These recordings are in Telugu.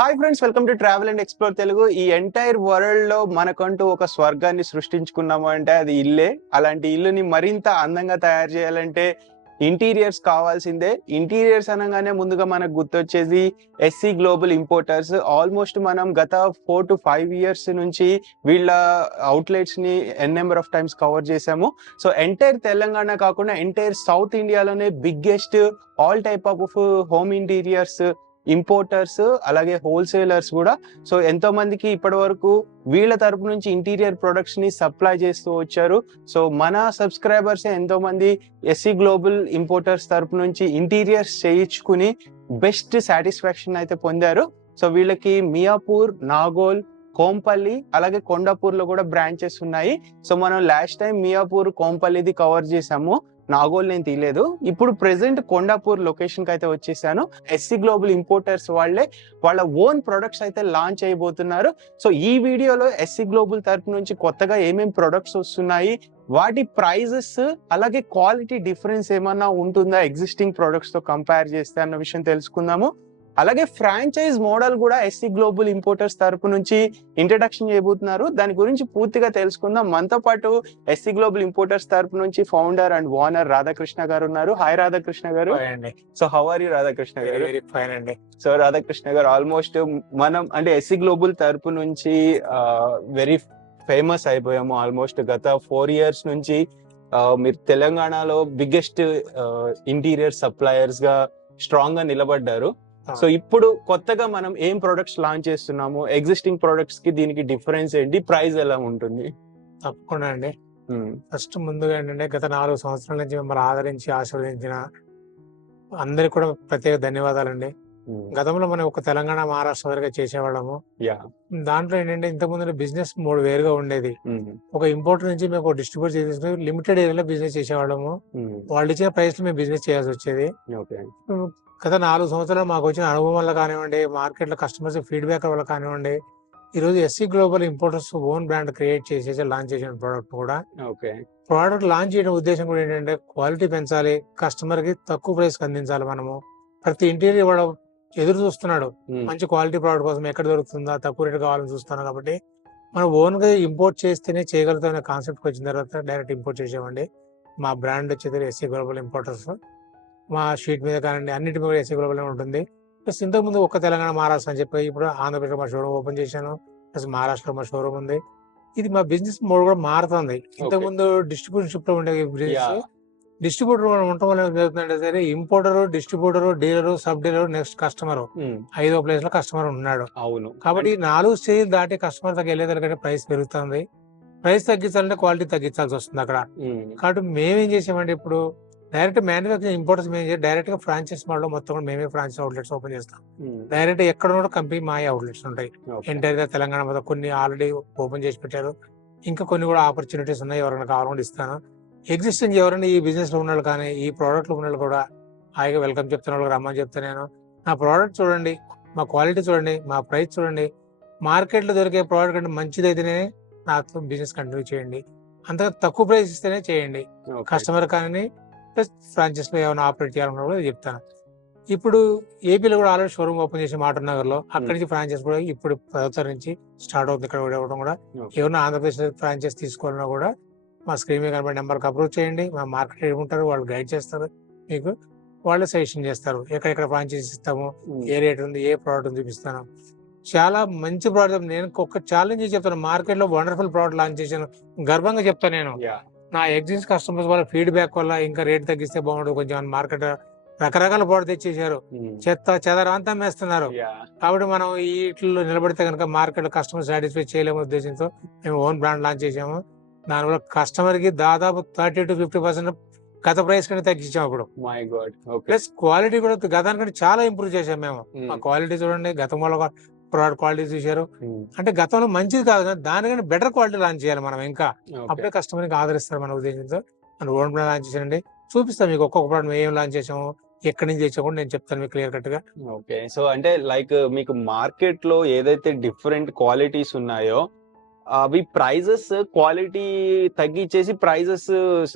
Hi friends, welcome to travel and explore Telugu. ఈ ఎంటైర్ వరల్డ్ లో మనకంటూ ఒక స్వర్గాన్ని సృష్టించుకున్నాము అంటే అది ఇల్లే. అలాంటి ఇల్లుని మరింత అందంగా తయారు చేయాలంటే ఇంటీరియర్స్ కావాల్సిందే. ఇంటీరియర్స్ అనగానే ముందుగా మనకు గుర్తొచ్చేది ఎస్సీ గ్లోబల్ ఇంపోర్టర్స్. ఆల్మోస్ట్ మనం గత 4 to 5 years నుంచి వీళ్ళ అవుట్లెట్స్ ని ఎన్ నెంబర్ ఆఫ్ టైమ్స్ కవర్ చేసాము. సో ఎంటైర్ తెలంగాణ కాకుండా ఎంటైర్ సౌత్ ఇండియాలోనే biggest all type of home interiors importers అలాగే హోల్సేలర్స్ కూడా. సో ఎంతో మందికి ఇప్పటి వరకు వీళ్ళ తరపు నుంచి ఇంటీరియర్ ప్రొడక్ట్స్ ని సప్లై చేస్తూ వచ్చారు. సో మన సబ్స్క్రైబర్స్ ఎంతో మంది ఎస్సీ గ్లోబల్ ఇంపోర్టర్స్ తరపు నుంచి ఇంటీరియర్స్ చేయించుకుని బెస్ట్ సాటిస్ఫాక్షన్ అయితే పొందారు. సో వీళ్ళకి మియాపూర్, నాగోల్, కోంపల్లి అలాగే కొండాపూర్ లో కూడా బ్రాంచెస్ ఉన్నాయి. సో మనం లాస్ట్ టైం మియాపూర్, కోంపల్లిది కవర్ చేసాము. నాగోల్ నేను తీయలేదు. ఇప్పుడు ప్రెసెంట్ కొండాపూర్ లొకేషన్ కి అయితే వచ్చేసాను. ఎస్సీ గ్లోబల్ ఇంపోర్టర్స్ వాళ్ళ ఓన్ ప్రొడక్ట్స్ అయితే లాంచ్ అయిపోతున్నారు. సో ఈ వీడియోలో ఎస్సీ గ్లోబల్ తరపు నుంచి కొత్తగా ఏమేమి ప్రొడక్ట్స్ వస్తున్నాయి, వాటి ప్రైజెస్ అలాగే క్వాలిటీ డిఫరెన్స్ ఏమన్నా ఉంటుందా ఎగ్జిస్టింగ్ ప్రొడక్ట్స్ తో కంపేర్ చేస్తే అన్న విషయం తెలుసుకుందాము. అలాగే ఫ్రాంచైజ్ మోడల్ కూడా ఎస్సీ గ్లోబల్ ఇంపోర్టర్స్ తరపు నుంచి ఇంట్రడక్షన్ చేయబోతున్నారు. దాని గురించి పూర్తిగా తెలుసుకుందాం. మనతో పాటు ఎస్సీ గ్లోబల్ ఇంపోర్టర్స్ తరపు నుంచి ఫౌండర్ అండ్ ఓనర్ రాధాకృష్ణ గారు ఉన్నారు. Hi Radhakrishna garu. So how are you Radhakrishna garu? Fine అండి. సో రాధాకృష్ణ గారు, ఆల్మోస్ట్ మనం అంటే ఎస్సీ గ్లోబల్ తరపు నుంచి వెరీ ఫేమస్ అయిపోయాము. ఆల్మోస్ట్ గత 4 years నుంచి మీరు తెలంగాణలో బిగ్గెస్ట్ ఇంటీరియర్ సప్లయర్స్ గా స్ట్రాంగ్ గా నిలబడ్డారు. సో ఇప్పుడు కొత్తగా మనం ఏం ప్రొడక్ట్స్ లాంచ్ చేస్తున్నాము, ఎగ్జిస్టింగ్ ప్రొడక్ట్స్ కి దీనికి డిఫరెన్స్ ఏంటి, ప్రైస్ ఎలా ఉంటుంది? తప్పకుండా అండి. ఫస్ట్ ముందుగా ఏంటంటే గత 4 సంవత్సరాల నుంచి మిమ్మల్ని ఆదరించి ఆశీర్వదించిన అందరికి కూడా ప్రత్యేక ధన్యవాదాలండి. గతంలో మనం ఒక తెలంగాణ, మహారాష్ట్ర వరకు చేసేవాళ్ళము. దాంట్లో ఏంటంటే ఇంతకుముందు బిజినెస్ 3 వేరుగా ఉండేది. ఒక ఇంపోర్టర్ నుంచి మేము ఒక డిస్ట్రిబ్యూట్ చేసి లిమిటెడ్ ఏరియాలో బిజినెస్ చేసేవాళ్ళము. వాళ్ళు ఇచ్చిన ప్రైస్ లో మేము బిజినెస్ చేయాల్సి వచ్చేది. గత 4 సంవత్సరాలు మాకు వచ్చిన అనుభవం వల్ల కానివ్వండి, మార్కెట్ లో కస్టమర్స్ ఫీడ్బ్యాక్ వల్ల కానివ్వండి, ఈ రోజు SC global importers own brand create చేసేసి లాంచ్ చేసిన ప్రోడక్ట్ కూడా. ప్రోడక్ట్ లాంచ్ చేయడం ఉద్దేశం కూడా ఏంటంటే క్వాలిటీ పెంచాలి, కస్టమర్ కి తక్కువ ప్రైస్ అందించాలి. మనము ప్రతి ఇంటీరియర్ వాడు ఎదురు చూస్తున్నాడు మంచి క్వాలిటీ ప్రోడక్ట్ కోసం, ఎక్కడ దొరుకుతుందా, తక్కువ రేట్ కావాలని చూస్తున్నాడు. కాబట్టి మనం ఓన్ గా ఇంపోర్ట్ చేస్తేనే చేయగలుగుతాం కాన్సెప్ట్ వచ్చిన తర్వాత డైరెక్ట్ ఇంపోర్ట్ చేసామండి. మా బ్రాండ్ వచ్చేది ఎస్సీ గ్లోబల్ ఇంపోర్టర్స్. మా షీట్ మీద కానివ్వండి అన్నిటి మీద ఎస్సీ గ్లోబల్ ఉంటుంది. ప్లస్ ఇంతకు ముందు ఒక్క తెలంగాణ, మహారాష్ట్ర అని చెప్పి ఇప్పుడు ఆంధ్రప్రదేశ్ మా షోరూమ్ ఓపెన్ చేశాను. ప్లస్ మహారాష్ట్రలో మా షోరూమ్ ఉంది. ఇది మా బిజినెస్ మోడ్ కూడా మారుతుంది. ఇంతకు ముందు డిస్ట్రిబ్యూషన్షిప్ లో ఉండే బిజినెస్ డిస్ట్రిబ్యూటర్ ఉండటం వల్ల జరుగుతుందంటే సరే importer, distributor, dealer, sub dealer, next customer 5వ ప్లేస్ లో కస్టమర్ ఉన్నాడు. అవును. కాబట్టి 4 స్టేజ్ దాటి కస్టమర్ దగ్గర వెళ్ళేదానికంటే ప్రైస్ పెరుగుతుంది. ప్రైస్ తగ్గించాలంటే క్వాలిటీ తగ్గించాల్సి వస్తుంది అక్కడ. కాబట్టి మేమేం చేసామంటే ఇప్పుడు డైరెక్ట్ మ్యానుఫ్యాక్చరింగ్ ఇంపోర్టర్స్ మేము డైరెక్ట్ గా ఫ్రాంచైజ్ మోడల్ మొత్తం కూడా మేమే ఫ్రాంచైజ్ అవుట్లెట్స్ ఓపెన్ చేస్తాం. డైరెక్ట్ ఎక్కడ కూడా కంపెనీ మా అవుట్లెట్స్ ఉంటాయి. ఎంటైర్ గా తెలంగాణ మొత్తం కొన్ని ఆల్రెడీ ఓపెన్ చేసి పెట్టారు. ఇంకా కొన్ని కూడా ఆపర్చునిటీస్ ఉన్నాయి. ఎవరైనా కావాలంటే ఇస్తాను. ఎగ్జిస్టింగ్ ఎవరైనా ఈ బిజినెస్ లో ఉన్నాడు కానీ ఈ ప్రోడక్ట్ లో ఉన్నాడు కూడా హాయిగా వెల్కమ్ చెప్తున్న వాళ్ళకి రమ్మని చెప్తాను నేను. నా ప్రోడక్ట్ చూడండి, మా క్వాలిటీ చూడండి, మా ప్రైస్ చూడండి. మార్కెట్ లో దొరికే ప్రోడక్ట్ కంటే మంచిదైతేనే నాతో బిజినెస్ కంటిన్యూ చేయండి. అంతగా తక్కువ ప్రైస్ ఇస్తేనే చేయండి. కస్టమర్ కానీ ప్లస్ ఫ్రాంచైజ్ లో ఏమైనా ఆపరేట్ చేయాలన్నా కూడా చెప్తాను. ఇప్పుడు ఏపీలో కూడా ఆల్రెడీ షోరూమ్ ఓపెన్ చేసి మాటర్ నగర్ లో, అక్కడి నుంచి ఫ్రాంచైజ్ కూడా ఇప్పుడు 10వ తారీఖు నుంచి స్టార్ట్ అవుతుంది. ఇక్కడ ఇవ్వడం కూడా ఏమన్నా ఆంధ్రప్రదేశ్ ఫ్రాంచైజ్ తీసుకోవాలన్నా కూడా మా స్క్రీన్ మీద కనబడే నెంబర్కి అప్రోచ్ చేయండి. మా మార్కెట్ ఉంటారు, వాళ్ళు గైడ్ చేస్తారు, మీకు వాళ్ళే సజెషన్ చేస్తారు ఎక్కడెక్కడ ఫ్రాంచైజ్ ఇస్తాము, ఏ రేట్ ఉంది, ఏ ప్రోడక్ట్ ఉంది చూపిస్తాను. చాలా మంచి ప్రోడక్ట్. నేను ఒక ఛాలెంజ్ చెప్తాను, మార్కెట్ లో వండర్ఫుల్ ప్రోడక్ట్ లాంచ్ చేశాను గర్వంగా చెప్తాను నేను. నా ఎగ్జిస్ట్ కస్టమర్స్ వాళ్ళ ఫీడ్బ్యాక్ వల్ల ఇంకా రేట్ తగ్గిస్తే బాగుంటుంది కొంచెం. మార్కెట్ రకరకాల ప్రోడక్ట్ తెచ్చేసారు, చెదరంతా వేస్తున్నారు. కాబట్టి మనం వీటిలో నిలబడితే కనుక మార్కెట్ కస్టమర్ సాటిస్ఫై చేయలేము ఉద్దేశంతో మేము ఓన్ బ్రాండ్ లాంచ్ చేసాము. దానివల్ల కస్టమర్ కి దాదాపు 30 to 50% గత ప్రైస్ కంటే తగ్గించాం ఇప్పుడు. ప్లస్ క్వాలిటీ కూడా గతానికంటే చాలా ఇంప్రూవ్ చేసాం మేము. మా క్వాలిటీ చూడండి, గతంలో ప్రోడక్ట్ క్వాలిటీ చూశారు. అంటే గతంలో మంచిది కాదు, దానికంటే బెటర్ క్వాలిటీ లాంచ్ చేయాలి మనం. ఇంకా అప్పుడే కస్టమర్ కి ఆదరిస్తారు మన ఉద్దేశంతో మన ఓన్ బ్రాండ్ లాంచ్ చేయండి. చూపిస్తాం మీకు ఒక్కొక్క ప్రోడక్ట్ మేము ఏం లాంచ్ చేసాము, ఎక్కడి నుంచి తెచ్చాము నేను చెప్తాను మీకు క్లియర్ కట్ గా. ఓకే. సో అంటే లైక్ మీకు మార్కెట్ లో ఏదైతే డిఫరెంట్ క్వాలిటీస్ ఉన్నాయో అవి ప్రైజెస్ క్వాలిటీ తగ్గించేసి ప్రైజెస్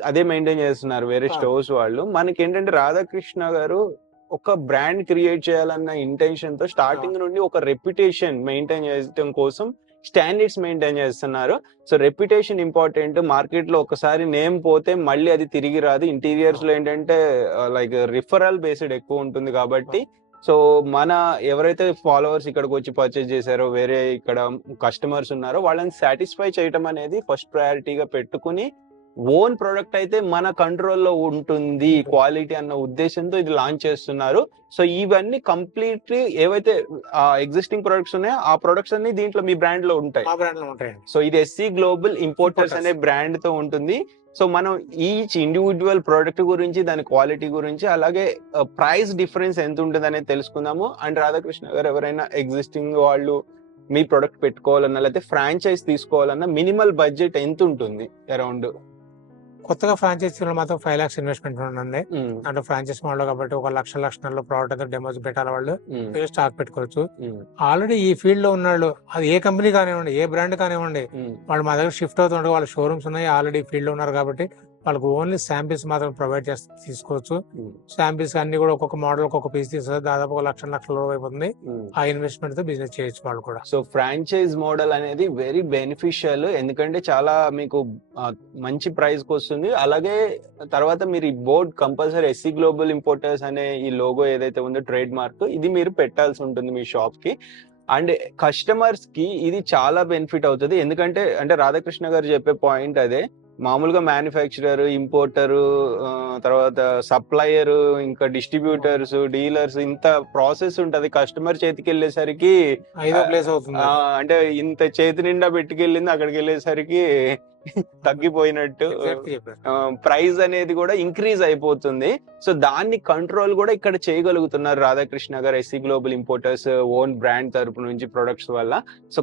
అదే మెయింటైన్ చేస్తున్నారు వేరే స్టోర్స్ వాళ్ళు. మనకి ఏంటంటే రాధాకృష్ణ గారు ఒక బ్రాండ్ క్రియేట్ చేయాలన్న ఇంటెన్షన్ తో స్టార్టింగ్ నుండి ఒక రెప్యుటేషన్ మెయింటైన్ చేయడం కోసం స్టాండర్డ్స్ మెయింటైన్ చేస్తున్నారు. So reputation important. మార్కెట్ లో ఒకసారి నేమ్ పోతే మళ్ళీ అది తిరిగి రాదు. ఇంటీరియర్స్ లో ఏంటంటే లైక్ రిఫరల్ బేస్డ్ ఎక్కువ ఉంటుంది కాబట్టి సో మన ఎవరైతే ఫాలోవర్స్ ఇక్కడికి వచ్చి పర్చేస్ చేశారో, వేరే ఇక్కడ కస్టమర్స్ ఉన్నారో వాళ్ళని సాటిస్ఫై చేయటం అనేది ఫస్ట్ ప్రయారిటీగా పెట్టుకుని ఓన్ ప్రొడక్ట్ అయితే మన కంట్రోల్లో ఉంటుంది క్వాలిటీ అన్న ఉద్దేశంతో ఇది లాంచ్ చేస్తున్నారు. సో ఇవన్నీ కంప్లీట్లీ ఏవైతే ఎగ్జిస్టింగ్ ప్రొడక్ట్స్ ఉన్నాయో ఆ ప్రొడక్ట్స్ అన్ని దీంట్లో మీ బ్రాండ్ లో ఉంటాయి. సో ఇది ఎస్సీ గ్లోబల్ ఇంపోర్టర్స్ అనే బ్రాండ్ తో ఉంటుంది. సో మనం ఈచ్ ఇండివిజువల్ ప్రోడక్ట్ గురించి, దాని క్వాలిటీ గురించి, అలాగే ప్రైస్ డిఫరెన్స్ ఎంత ఉంటుంది అనేది తెలుసుకుందాము. అండ్ రాధాకృష్ణ గారు, ఎవరైనా ఎగ్జిస్టింగ్ వాళ్ళు మీ ప్రొడక్ట్ పెట్టుకోవాలన్నా లేకపోతే ఫ్రాంచైజ్ తీసుకోవాలన్నా మినిమల్ బడ్జెట్ ఎంత ఉంటుంది అరౌండ్? కొత్తగా ఫ్రాంచైజీ మాత్రం 5 lakhs ఇన్వెస్ట్మెంట్ ఉండండి. అంటే ఫ్రాంచైజ్ మోడల్ కాబట్టి 1 లక్ష ప్రోడక్ట్ డెమోస్ పెట్టాలి. వాళ్ళు స్టాక్ పెట్టుకోవచ్చు. ఆల్రెడీ ఈ ఫీల్డ్ లో ఉన్నాళ్ళు, అది ఏ కంపెనీ కానివ్వండి, ఏ బ్రాండ్ కానివ్వండి, వాళ్ళు మా దగ్గర షిఫ్ట్ అవుతుండే వాళ్ళ షోరూమ్స్ ఉన్నాయి, ఆల్రెడీ ఫీల్డ్ లో ఉన్నారు కాబట్టి వాళ్ళకు ఓన్లీ శాంపిల్స్ మాత్రం ప్రొవైడ్ చేసి తీసుకోవచ్చు. శాంపిల్స్ అన్ని కూడా ఒక్కొక్క మోడల్ ఒక్కొక్క పీస్ తీస్తారు. దాదాపు 1 లక్ష అయిపోతుంది. ఆ ఇన్వెస్ట్మెంట్ తో బిజినెస్ చేయొచ్చు వాళ్ళు కూడా. సో ఫ్రాంచైజ్ మోడల్ అనేది వెరీ బెనిఫిషియల్, ఎందుకంటే చాలా మీకు మంచి ప్రైస్ కి వస్తుంది. అలాగే తర్వాత మీరు ఈ board compulsory SC global importers అనే ఈ లోగో ఏదైతే ఉందో ట్రేడ్ మార్క్, ఇది మీరు పెట్టాల్సి ఉంటుంది మీ షాప్ కి. అండ్ కస్టమర్స్ కి ఇది చాలా బెనిఫిట్ అవుతుంది. ఎందుకంటే అంటే రాధాకృష్ణ గారు చెప్పే పాయింట్ అదే, మామూలుగా మ్యానుఫ్యాక్చరర్, ఇంపోర్టరు, తర్వాత సప్లయర్, ఇంకా డిస్ట్రిబ్యూటర్స్, డీలర్స్, ఇంత ప్రాసెస్ ఉంటది. కస్టమర్ చేతికి వెళ్ళేసరికి 5వ ప్లేస్ అవుతుంది. అంటే ఇంత చేతి నిండా పెట్టుకెళ్ళింది అక్కడికి వెళ్ళేసరికి తగ్గిపోయినట్టు ప్రైస్ అనేది కూడా ఇంక్రీజ్ అయిపోతుంది. సో దాన్ని కంట్రోల్ కూడా ఇక్కడ చేయగలుగుతున్నారు రాధాకృష్ణ గారు SC global importers own brand తరపు నుంచి ప్రొడక్ట్స్ వల్ల. So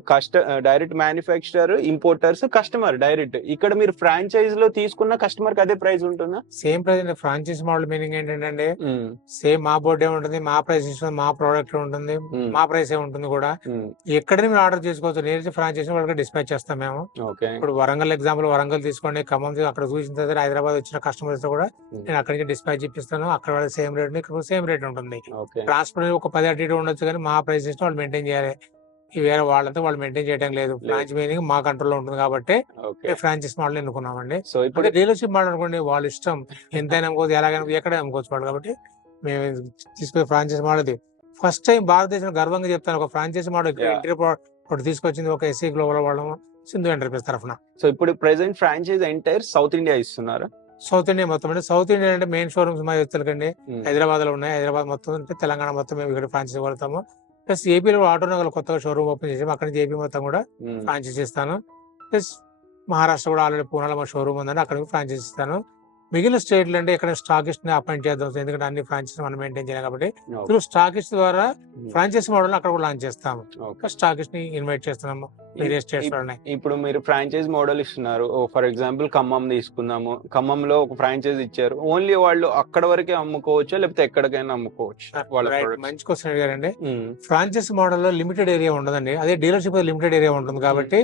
direct manufacturer, importers, customer direct. ఇక్కడ మీరు ఫ్రాంచైజ్ లో తీసుకున్న కస్టమర్ కి అదే ప్రైస్ ఉంటుందా? సేమ్ ప్రైస్ అండి. ఫ్రాంచైజ్ మోడల్ మీనింగ్ ఏంటంటే సేమ్ మా బోర్డే ఉంటుంది, మా ప్రైస్ ఇస్తుంది, మా ప్రోడక్ట్ ఉంటుంది, మా ప్రైస్ ఉంటుంది కూడా. ఎక్కడ మీరు ఆర్డర్ చేసుకోవచ్చు. నేనైతే ఫ్రాంచైజ్ వాళ్ళకి డిస్పాచ్ చేస్తాం మేము. ఇప్పుడు వరంగల్ ఎగ్జాంపుల్, వరంగల్ తీసుకోండి, ఖమ్మం అక్కడ చూసిన తర్వాత హైదరాబాద్ వచ్చిన కస్టమర్స్ తో కూడా నేను అక్కడి నుంచి డిస్పాచ్ ఇప్పిస్తాను. అక్కడ వాళ్ళ సేమ్ రేట్, ఇక్కడ సేమ్ రేట్ ఉంటుంది. ట్రాన్స్పోర్ట్ ఒక 10 అటు ఇటు ఉండొచ్చు, కానీ మా ప్రైస్ ఇష్టం వాళ్ళు మెయింటైన్ చేయాలి. వేరే వాళ్ళతో వాళ్ళు మెయింటైన్ చేయడం లేదు. ఫ్రాంచ్ మీనింగ్ మా కంట్రోల్ లో ఉంటుంది కాబట్టి ఫ్రాంచైజ్ మోడల్ ఎన్నుకున్నామండి. సో ఇప్పుడు డీలర్షిప్ మోడల్ అనుకోండి, వాళ్ళ ఇష్టం ఎంతైనా అమ్ముకోవచ్చు, ఎలాగైనా ఎక్కడ అమ్ముకోవచ్చు వాళ్ళు. కాబట్టి మేము తీసుకునే ఫ్రాంచైజ్ మోడల్ ఫస్ట్ టైం భారతదేశంలో గర్వంగా చెప్తాను, ఒక ఫ్రాంచైజ్ మోడల్ ఇంటీరియర్ తీసుకొచ్చింది ఒక ఎస్సీ గ్లోబల్ వాళ్ళం, సింధు ఎంటర్ప్రైజ్ తరఫున. సో ఇప్పుడు present franchise entire south India ఇస్తున్నారు. సౌత్ ఇండియా మొత్తం అంటే సౌత్ ఇండియా అంటే మెయిన్ షోరూమ్స్ మా వ్యక్తులకండి హైదరాబాద్ లో ఉన్నాయి. హైదరాబాద్ మొత్తం అంటే తెలంగాణ మొత్తం మేము ఇక్కడ ఫ్రాంచైజ్ కొడతాము. ప్లస్ ఏపీలో ఆటోనగర్ కొత్తగా షోరూమ్ ఓపెన్ చేసాము, అక్కడ నుంచి ఏపీ మొత్తం కూడా ఫ్రాంచైజ్ ఇస్తాను. ప్లస్ మహారాష్ట్ర కూడా ఆల్రెడీ పూనాలో మా షోరూమ్ ఉందండి, అక్కడ ఫ్రాంచైజ్ ఇస్తాను. మిగిలిన స్టేట్లు అంటే ఇక్కడ స్టాకిస్ట్ ని అపాయింట్ చేద్దాం, ఎందుకంటే అన్ని ఫ్రాంచైజ్ మనం మెయింటైన్ చేయాలి కాబట్టి త్రూ స్టాకిస్ట్ ద్వారా ఫ్రాంచైజ్ మోడల్ అక్కడ కూడా లాంచ్ చేస్తాము. స్టాకిస్ట్ ని ఇన్వైట్ చేస్తున్నాము వేరే స్టేట్స్ లో. ఇప్పుడు మీరు ఫ్రాంచైజ్ మోడల్ ఇస్తున్నారు, ఫర్ ఎగ్జాంపుల్ ఖమ్మం తీసుకుందాము. ఖమ్మంలో ఒక ఫ్రాంచైజ్ ఇచ్చారు, ఓన్లీ వాళ్ళు అక్కడ వరకే అమ్ముకోవచ్చు లేకపోతే ఎక్కడికైనా అమ్ముకోవచ్చు? మంచి క్వశ్చన్ అడిగారండి. ఫ్రాంచైజ్ మోడల్ లో లిమిటెడ్ ఏరియా ఉండదండి, అదే డీలర్షిప్ లిమిటెడ్ ఏరియా ఉంటుంది కాబట్టి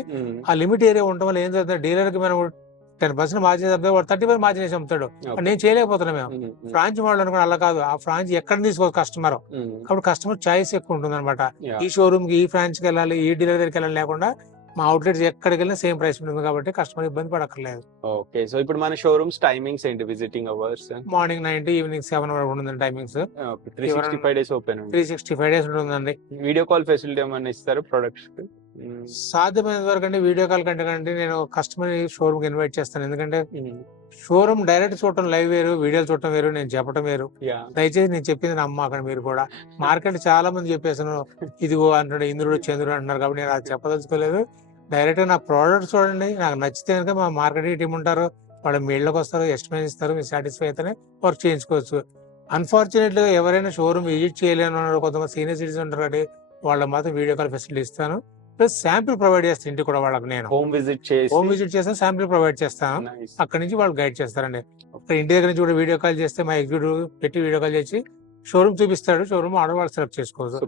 ఆ లిమిట్ ఏరియా ఉండడం వల్ల ఏం జరుగుతుంది, డీలర్ కి మనం 10% మార్జిన్ అబ్బాయి వాడు 30% మార్జిన్ వేసి అమ్ముతాడు. నేను చేయలేకపోతున్నా. మేము ఫ్రాంచ్ మోడల్ అనుకుని అలా కాదు, ఆ ఫ్రాంచ్ ఎక్కడ తీసుకోవచ్చు కస్టమర్, కాబట్టి కస్టమర్ చాయిస్ ఎక్కువ ఉంటుంది అనమాట. ఈ షోరూమ్ కి, ఈ ఫ్రాంచ్ కి వెళ్ళాలి, ఈ డీలర్ దగ్గరికి వెళ్ళాలి లేకుండా మా అవుట్లెట్స్ ఎక్కడికి వెళ్ళినా సేమ్ ప్రైస్ ఉంటుంది కాబట్టి కస్టమర్ ఇబ్బంది పడక్కర్లేదు. ఓకే, సో ఇప్పుడు మన షోరూమ్స్ టైమింగ్స్ ఏంటి? Visiting hours morning 9 to evening 7 వరకు ఉంటుంది టైమింగ్స్. 365 days open. 365 days ఉంటుందండి. వీడియో కాల్ ఫెసిలిటీ ఏమన్నా ఇస్తారు ప్రొడక్ట్స్? సాధ్యమైనంత వరకు అంటే వీడియో కాల్ కంటే నేను కస్టమర్ షోరూమ్ కి ఇన్వైట్ చేస్తాను. ఎందుకంటే షోరూమ్ డైరెక్ట్ చూడటం లైవ్ వేరు, వీడియోలు చూడటం వేరు, నేను చెప్పడం వేరు. దయచేసి నేను చెప్పింది నమ్మ అక్కడ మీరు కూడా. మార్కెట్ చాలా మంది చెప్పేసాను ఇదిగో అంటాడు, ఇంద్రుడు చంద్రుడు అంటున్నారు కాబట్టి నేను అది చెప్పదలుచుకోలేదు. డైరెక్ట్ గా నా ప్రోడక్ట్ చూడండి, నాకు నచ్చితే కనుక మా మార్కెటింగ్ టీం ఉంటారు, వాళ్ళు మీ ఇళ్ళకి వస్తారు, ఎస్టిమేట్ ఇస్తారు, మీరు సాటిస్ఫై అయితేనే వర్క్ చేయించుకోవచ్చు. అన్ఫార్చునేట్లీ ఎవరైనా షోరూమ్ విజిట్ చేయలేను, కొంతమంది సీనియర్ సిటిజన్ ఉంటారు కాబట్టి వాళ్ళ మాత్రం వీడియో కాల్ ఫెసిలిటీ ఇస్తాను. ప్లస్ శాంపిల్ ప్రొవైడ్ చేస్తాను ఇంటికి కూడా వాళ్ళకి. నేను హోమ్ విజిట్ చేస్తాను, శాంపిల్ ప్రొవైడ్ చేస్తాను, అక్కడ నుంచి వాళ్ళు గైడ్ చేస్తారండి. ఇంటి దగ్గర నుంచి కూడా వీడియో కాల్ చేస్తే మా ఎగ్జిక్యూటివ్ పెట్టి వీడియో కాల్ చేసి షోరూమ్ చూపిస్తాడు, షోరూమ్ ఆర్డర్ వాళ్ళు సెలెక్ట్ చేసుకోవచ్చు.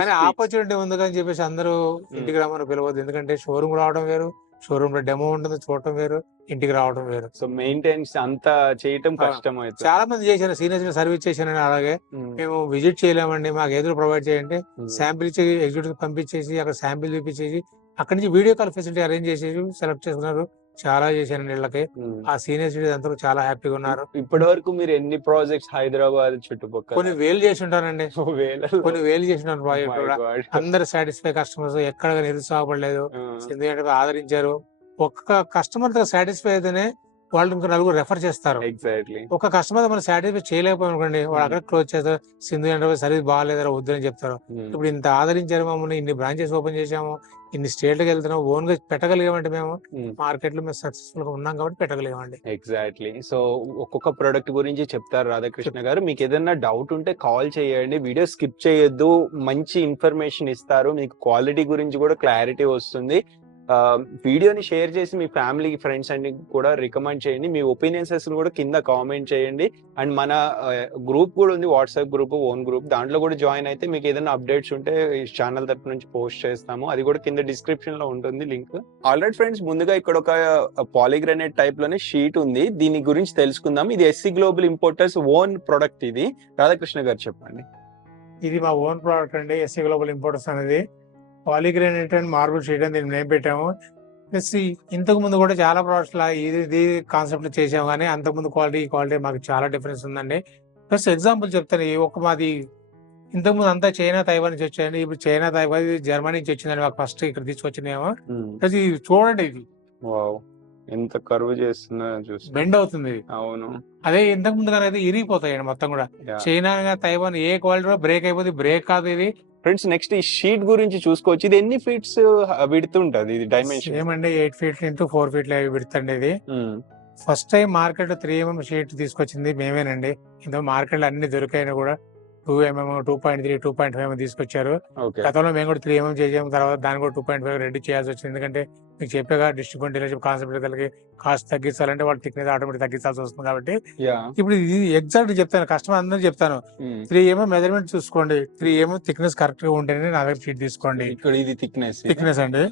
కానీ ఆపర్చునిటీ ఉంది అని చెప్పేసి అందరూ ఇంటికి రమ్మని పిలవద్దు, ఎందుకంటే షోరూమ్ రావడం వేరు, షోరూమ్ లో డెమో ఉంటుంది, చూడటం వేరు, ఇంటికి రావడం వేరు. సో మెయింటెనెన్స్ అంతా చేయటం కష్టం అవుతుంది. చాలా మంది చేశారు, సీనియర్స్ సర్వీస్ చేశారని. అలాగే మేము విజిట్ చేయలేమండి, మాకు ఏదో ప్రొవైడ్ చేయండి, శాంపిల్ ఇచ్చి ఎగ్జిక్యూటివ్ పంపించేసి అక్కడ శాంపిల్ చూపించేసి అక్కడి నుంచి వీడియో కాల్ ఫెసిలిటీ అరేంజ్ చేసేసి సెలెక్ట్ చేసుకున్నారు. చాలా చేశారండి వీళ్ళకి. ఆ సీనియర్స్ అందరూ చాలా హ్యాపీగా ఉన్నారు. ఇప్పటి వరకు మీరు ఎన్ని ప్రాజెక్ట్స్ హైదరాబాద్ చుట్టుపక్కల? కొన్ని వేలు చేసి ఉంటారండి, కొన్ని వేలు చేసి ఉంటారు ప్రాజెక్ట్ కూడా. అందరు సాటిస్ఫై కస్టమర్స్, ఎక్కడ నిరుత్సాహపడలేదు, ఎందుకంటే ఆదరించారు. ఒక్క కస్టమర్ సాటిస్ఫై అయితేనే వాళ్ళు ఇంకా నలుగురు రెఫర్ చేస్తారు. ఎగ్జాక్ట్లీ. ఒక కస్టమర్ మనం సాటిస్ఫై చేయలేకపోయాం అనుకోండి, వాళ్ళు అక్కడ క్లోజ్ చేస్తారు. సింధు ఎంటర్ప్రైజ్ సర్వీస్ బాగాలేదా వద్దని చెప్తారు. ఇప్పుడు ఇంత ఆదరించారు మమ్మల్ని, ఇన్ని బ్రాంచెస్ ఓపెన్ చేసాము, ఇన్ని స్టేట్లకు వెళ్తున్నాం, ఓన్ గా పెట్టగలిగామంటే మేము మార్కెట్ లో మేము సక్సెస్ఫుల్ గా ఉన్నాం కాబట్టి పెట్టగలిగామండి. ఎగ్జాక్ట్లీ. సో ఒక్కొక్క ప్రొడక్ట్ గురించి చెప్తారు రాధాకృష్ణ గారు. మీకు ఏదైనా డౌట్ ఉంటే కాల్ చేయండి, వీడియో స్కిప్ చేయొద్దు, మంచి ఇన్ఫర్మేషన్ ఇస్తారు, మీకు క్వాలిటీ గురించి కూడా క్లారిటీ వస్తుంది. వీడియోని షేర్ చేసి మీ ఫ్యామిలీ ఫ్రెండ్స్ అండ్ కూడా రికమెండ్ చేయండి. మీ ఒపీనియన్స్ కూడా కింద కామెంట్ చేయండి. అండ్ మన గ్రూప్ కూడా ఉంది, వాట్సాప్ గ్రూప్, ఓన్ గ్రూప్, దాంట్లో కూడా జాయిన్ అయితే మీకు ఏదైనా అప్డేట్స్ ఉంటే ఈ ఛానల్ తరపు నుంచి పోస్ట్ చేస్తాము. అది కూడా కింద డిస్క్రిప్షన్ లో ఉంటుంది లింక్. ఆల్రైట్ ఫ్రెండ్స్, ముందుగా ఇక్కడ ఒక పాలిగ్రానైట్ టైప్ లోనే షీట్ ఉంది, దీని గురించి తెలుసుకుందాం. ఇది SC global importers own product. ఇది రాధాకృష్ణ గారు చెప్పండి. ఇది మా ఓన్ ప్రోడక్ట్ అండి, ఎస్సీ గ్లోబల్ ఇంపోర్టర్స్ అనేది. పాలిగ్రానైట్ అండ్ మార్బుల్ షీట్ అని దీన్ని నేమ్ పెట్టాము. ప్లస్ ఇంతకు ముందు కూడా చాలా ప్రోడక్ట్స్ లా ఇది కాన్సెప్ట్ చేసాము, కానీ అంతకుముందు క్వాలిటీ మాకు చాలా డిఫరెన్స్ ఉందండి. ప్లస్ ఎగ్జాంపుల్ చెప్తాను, ఒక మాది ఇంతకుముందు అంతా చైనా, తైవాన్ నుంచి వచ్చాయండి. ఇప్పుడు చైనా, తైవాన్, ఇది జర్మనీ నుంచి వచ్చిందండి. మాకు ఫస్ట్ ఇక్కడ తీసుకొచ్చినేమో. ప్లస్ ఇది చూడండి, ఇది ఎంత కర్వ్ చేస్తున్నా చూసి బెండ్ అవుతుంది. అవును, అదే ఇంతకు ముందు కానీ ఇరిగిపోతాయండి మొత్తం కూడా. చైనా, తైవాన్ ఏ క్వాలిటీ బ్రేక్ అయిపోతుంది, బ్రేక్ కాదు ఇది. ఫ్రెండ్స్, నెక్స్ట్ ఈ షీట్ గురించి చూసుకోవచ్చు. ఇది ఎన్ని ఫీట్స్ విడ్త్ ఉంటది? ఇది డైమెన్షన్ ఏమండి 8 feet into 4 feet విడ్త్ అండి. ఇది first time market 3mm sheet తీసుకొచ్చింది మేమేనండి. ఇంత మార్కెట్ లో అన్ని దొరికాయని కూడా 2mm, 2.3, 2.5 తీసుకొచ్చారు. గతంలో మేము కూడా 3mm చేసాము, తర్వాత దాన్ని కూడా 2.5 రెడీ చేయాల్సి వచ్చింది. ఎందుకంటే మీకు చెప్పేగా డిస్ట్రిబ్యూట్ డీలర్షిప్ కాన్సెప్ట్ కలిగి కాస్ట్ తగ్గించాలంటే వాళ్ళు థిక్నెస్ ఆటోమేటిక్ తగ్గించాల్సి వస్తుంది. కాబట్టి ఇప్పుడు ఇది ఎగ్జాక్ట్ చెప్తాను, కస్టమర్ అందరూ చెప్తాను, 3mm మెజర్మెంట్ చూసుకోండి, 3mm థిక్నెస్ కరెక్ట్ గా ఉంటేనే నా దగ్గర షీట్ తీసుకోండి. ఇది థిక్నెస్ అండి.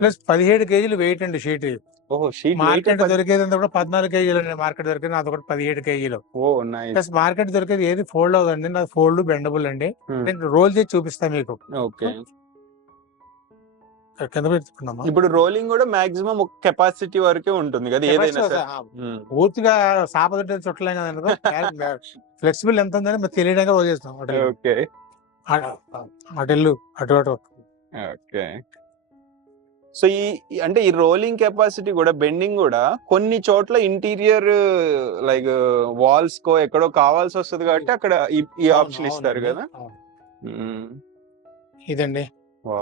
ప్లస్ 17 kg వెయిట్ అండి షీట్. మార్కెట్ దొరికేది అంతా కూడా 14 kg అండి. మార్కెట్ దొరికేది నాది ఒకటి 17 kg. ప్లస్ మార్కెట్ దొరికేది ఏది ఫోల్డ్ అవుతుంది, నాది ఫోల్డ్ బెండబుల్ అండి. నేను రోల్ చేసి చూపిస్తాను మీకు. కింద పెట్టుకున్నామా? ఇప్పుడు రోలింగ్ కూడా మాక్సిమం ఒక కెపాసిటీ వరకే ఉంటుంది కదా, ఏదైనా పూర్తిగా సాపదొట్టే చుట్టలేం కదా. ఫ్లెక్సిబుల్ ఎంత ఉందని మరి తెలియడానికి రోల్ చేస్తాం. అటెల్లు అటు. ఓకే. సో అంటే ఈ రోలింగ్ కెపాసిటీ కూడా, బెండింగ్ కూడా కొన్ని చోట్ల ఇంటీరియర్ లైక్ వాల్స్ కో ఎక్కడో కావాల్సి వస్తుంది కాబట్టి అక్కడ ఈ ఆప్షన్ ఇస్తారు కదా. ఇదండి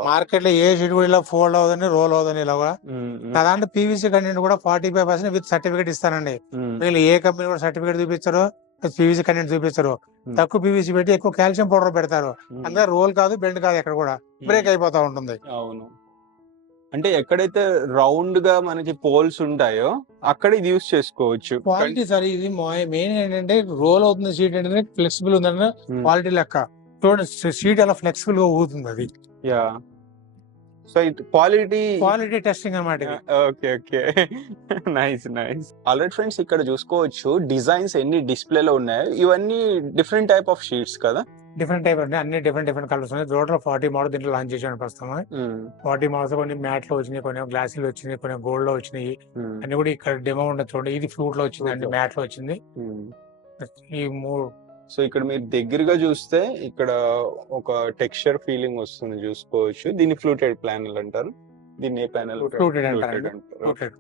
మార్కెట్ లో ఏ షీట్ కూడా ఇలా ఫోల్డ్ అవుదని, రోల్ అవుదని. ఇలాగా దాంట్లో పీవీసీ కంటెంట్ కూడా 45% విత్ సర్టిఫికేట్ ఇస్తానండి. వీళ్ళు ఏ కంపెనీ కూడా సర్టిఫికేట్ చూపిస్తారు, పీవీసీ కంటెంట్ చూపిస్తారు. తక్కువ పీవీసీ పెట్టి ఎక్కువ కాల్షియం పౌడర్ పెడతారు. అందుకే రోల్ కాదు, బెండ్ కాదు, ఎక్కడ కూడా బ్రేక్ అయిపోతా ఉంటుంది. అవును, అంటే ఎక్కడైతే రౌండ్ గా మనకి పోల్స్ ఉంటాయో అక్కడ ఇది యూస్ చేసుకోవచ్చు. క్వాలిటీ సరే, ఇది మెయిన్ ఏంటంటే రోల్ అవుతుంది షీట్ ఏంటంటే ఫ్లెక్సిబుల్ ఉందన్న క్వాలిటీ లెక్క. చూడండి షీట్ ఎలా ఫ్లెక్సిబుల్ గా ఊగుతుంది అది. సో క్వాలిటీ టెస్టింగ్ అన్నమాట. ఓకే. నైస్. ఆల్రైట్ ఫ్రెండ్స్, ఇక్కడ చూసుకోవచ్చు డిజైన్స్ ఎన్ని డిస్ప్లేలో ఉన్నాయో. ఇవన్నీ డిఫరెంట్ టైప్ ఆఫ్ షీట్స్ కదా. డిఫరెంట్ టైప్ అండి, అన్ని డిఫరెంట్ కలర్స్ ఉన్నాయి. టోటల్ 40 మోడల్ దీంట్లో లాంచ్ చేసాను ప్రస్తుతం. 40 మోడల్స్ కొన్ని మ్యాట్ లో వచ్చినాయి, కొన్ని గ్లాసీలు వచ్చినాయి, కొన్ని గోల్డ్ లో వచ్చినాయి. అన్ని కూడా ఇక్కడ డెమో ఉండదు చూడండి. ఇది ఫ్లూట్ లో వచ్చింది అండి, మ్యాట్ లో వచ్చింది. ఈ 3. సో ఇక్కడ మీరు దగ్గరగా చూస్తే ఇక్కడ ఒక టెక్స్చర్ ఫీలింగ్ వస్తుంది, చూసుకోవచ్చు. దీన్ని ఫ్లూటెడ్ ప్యానెల్ అంటారు. దీన్ని ఏ ప్యానెల్? ఫ్లూటెడ్ అంటారు.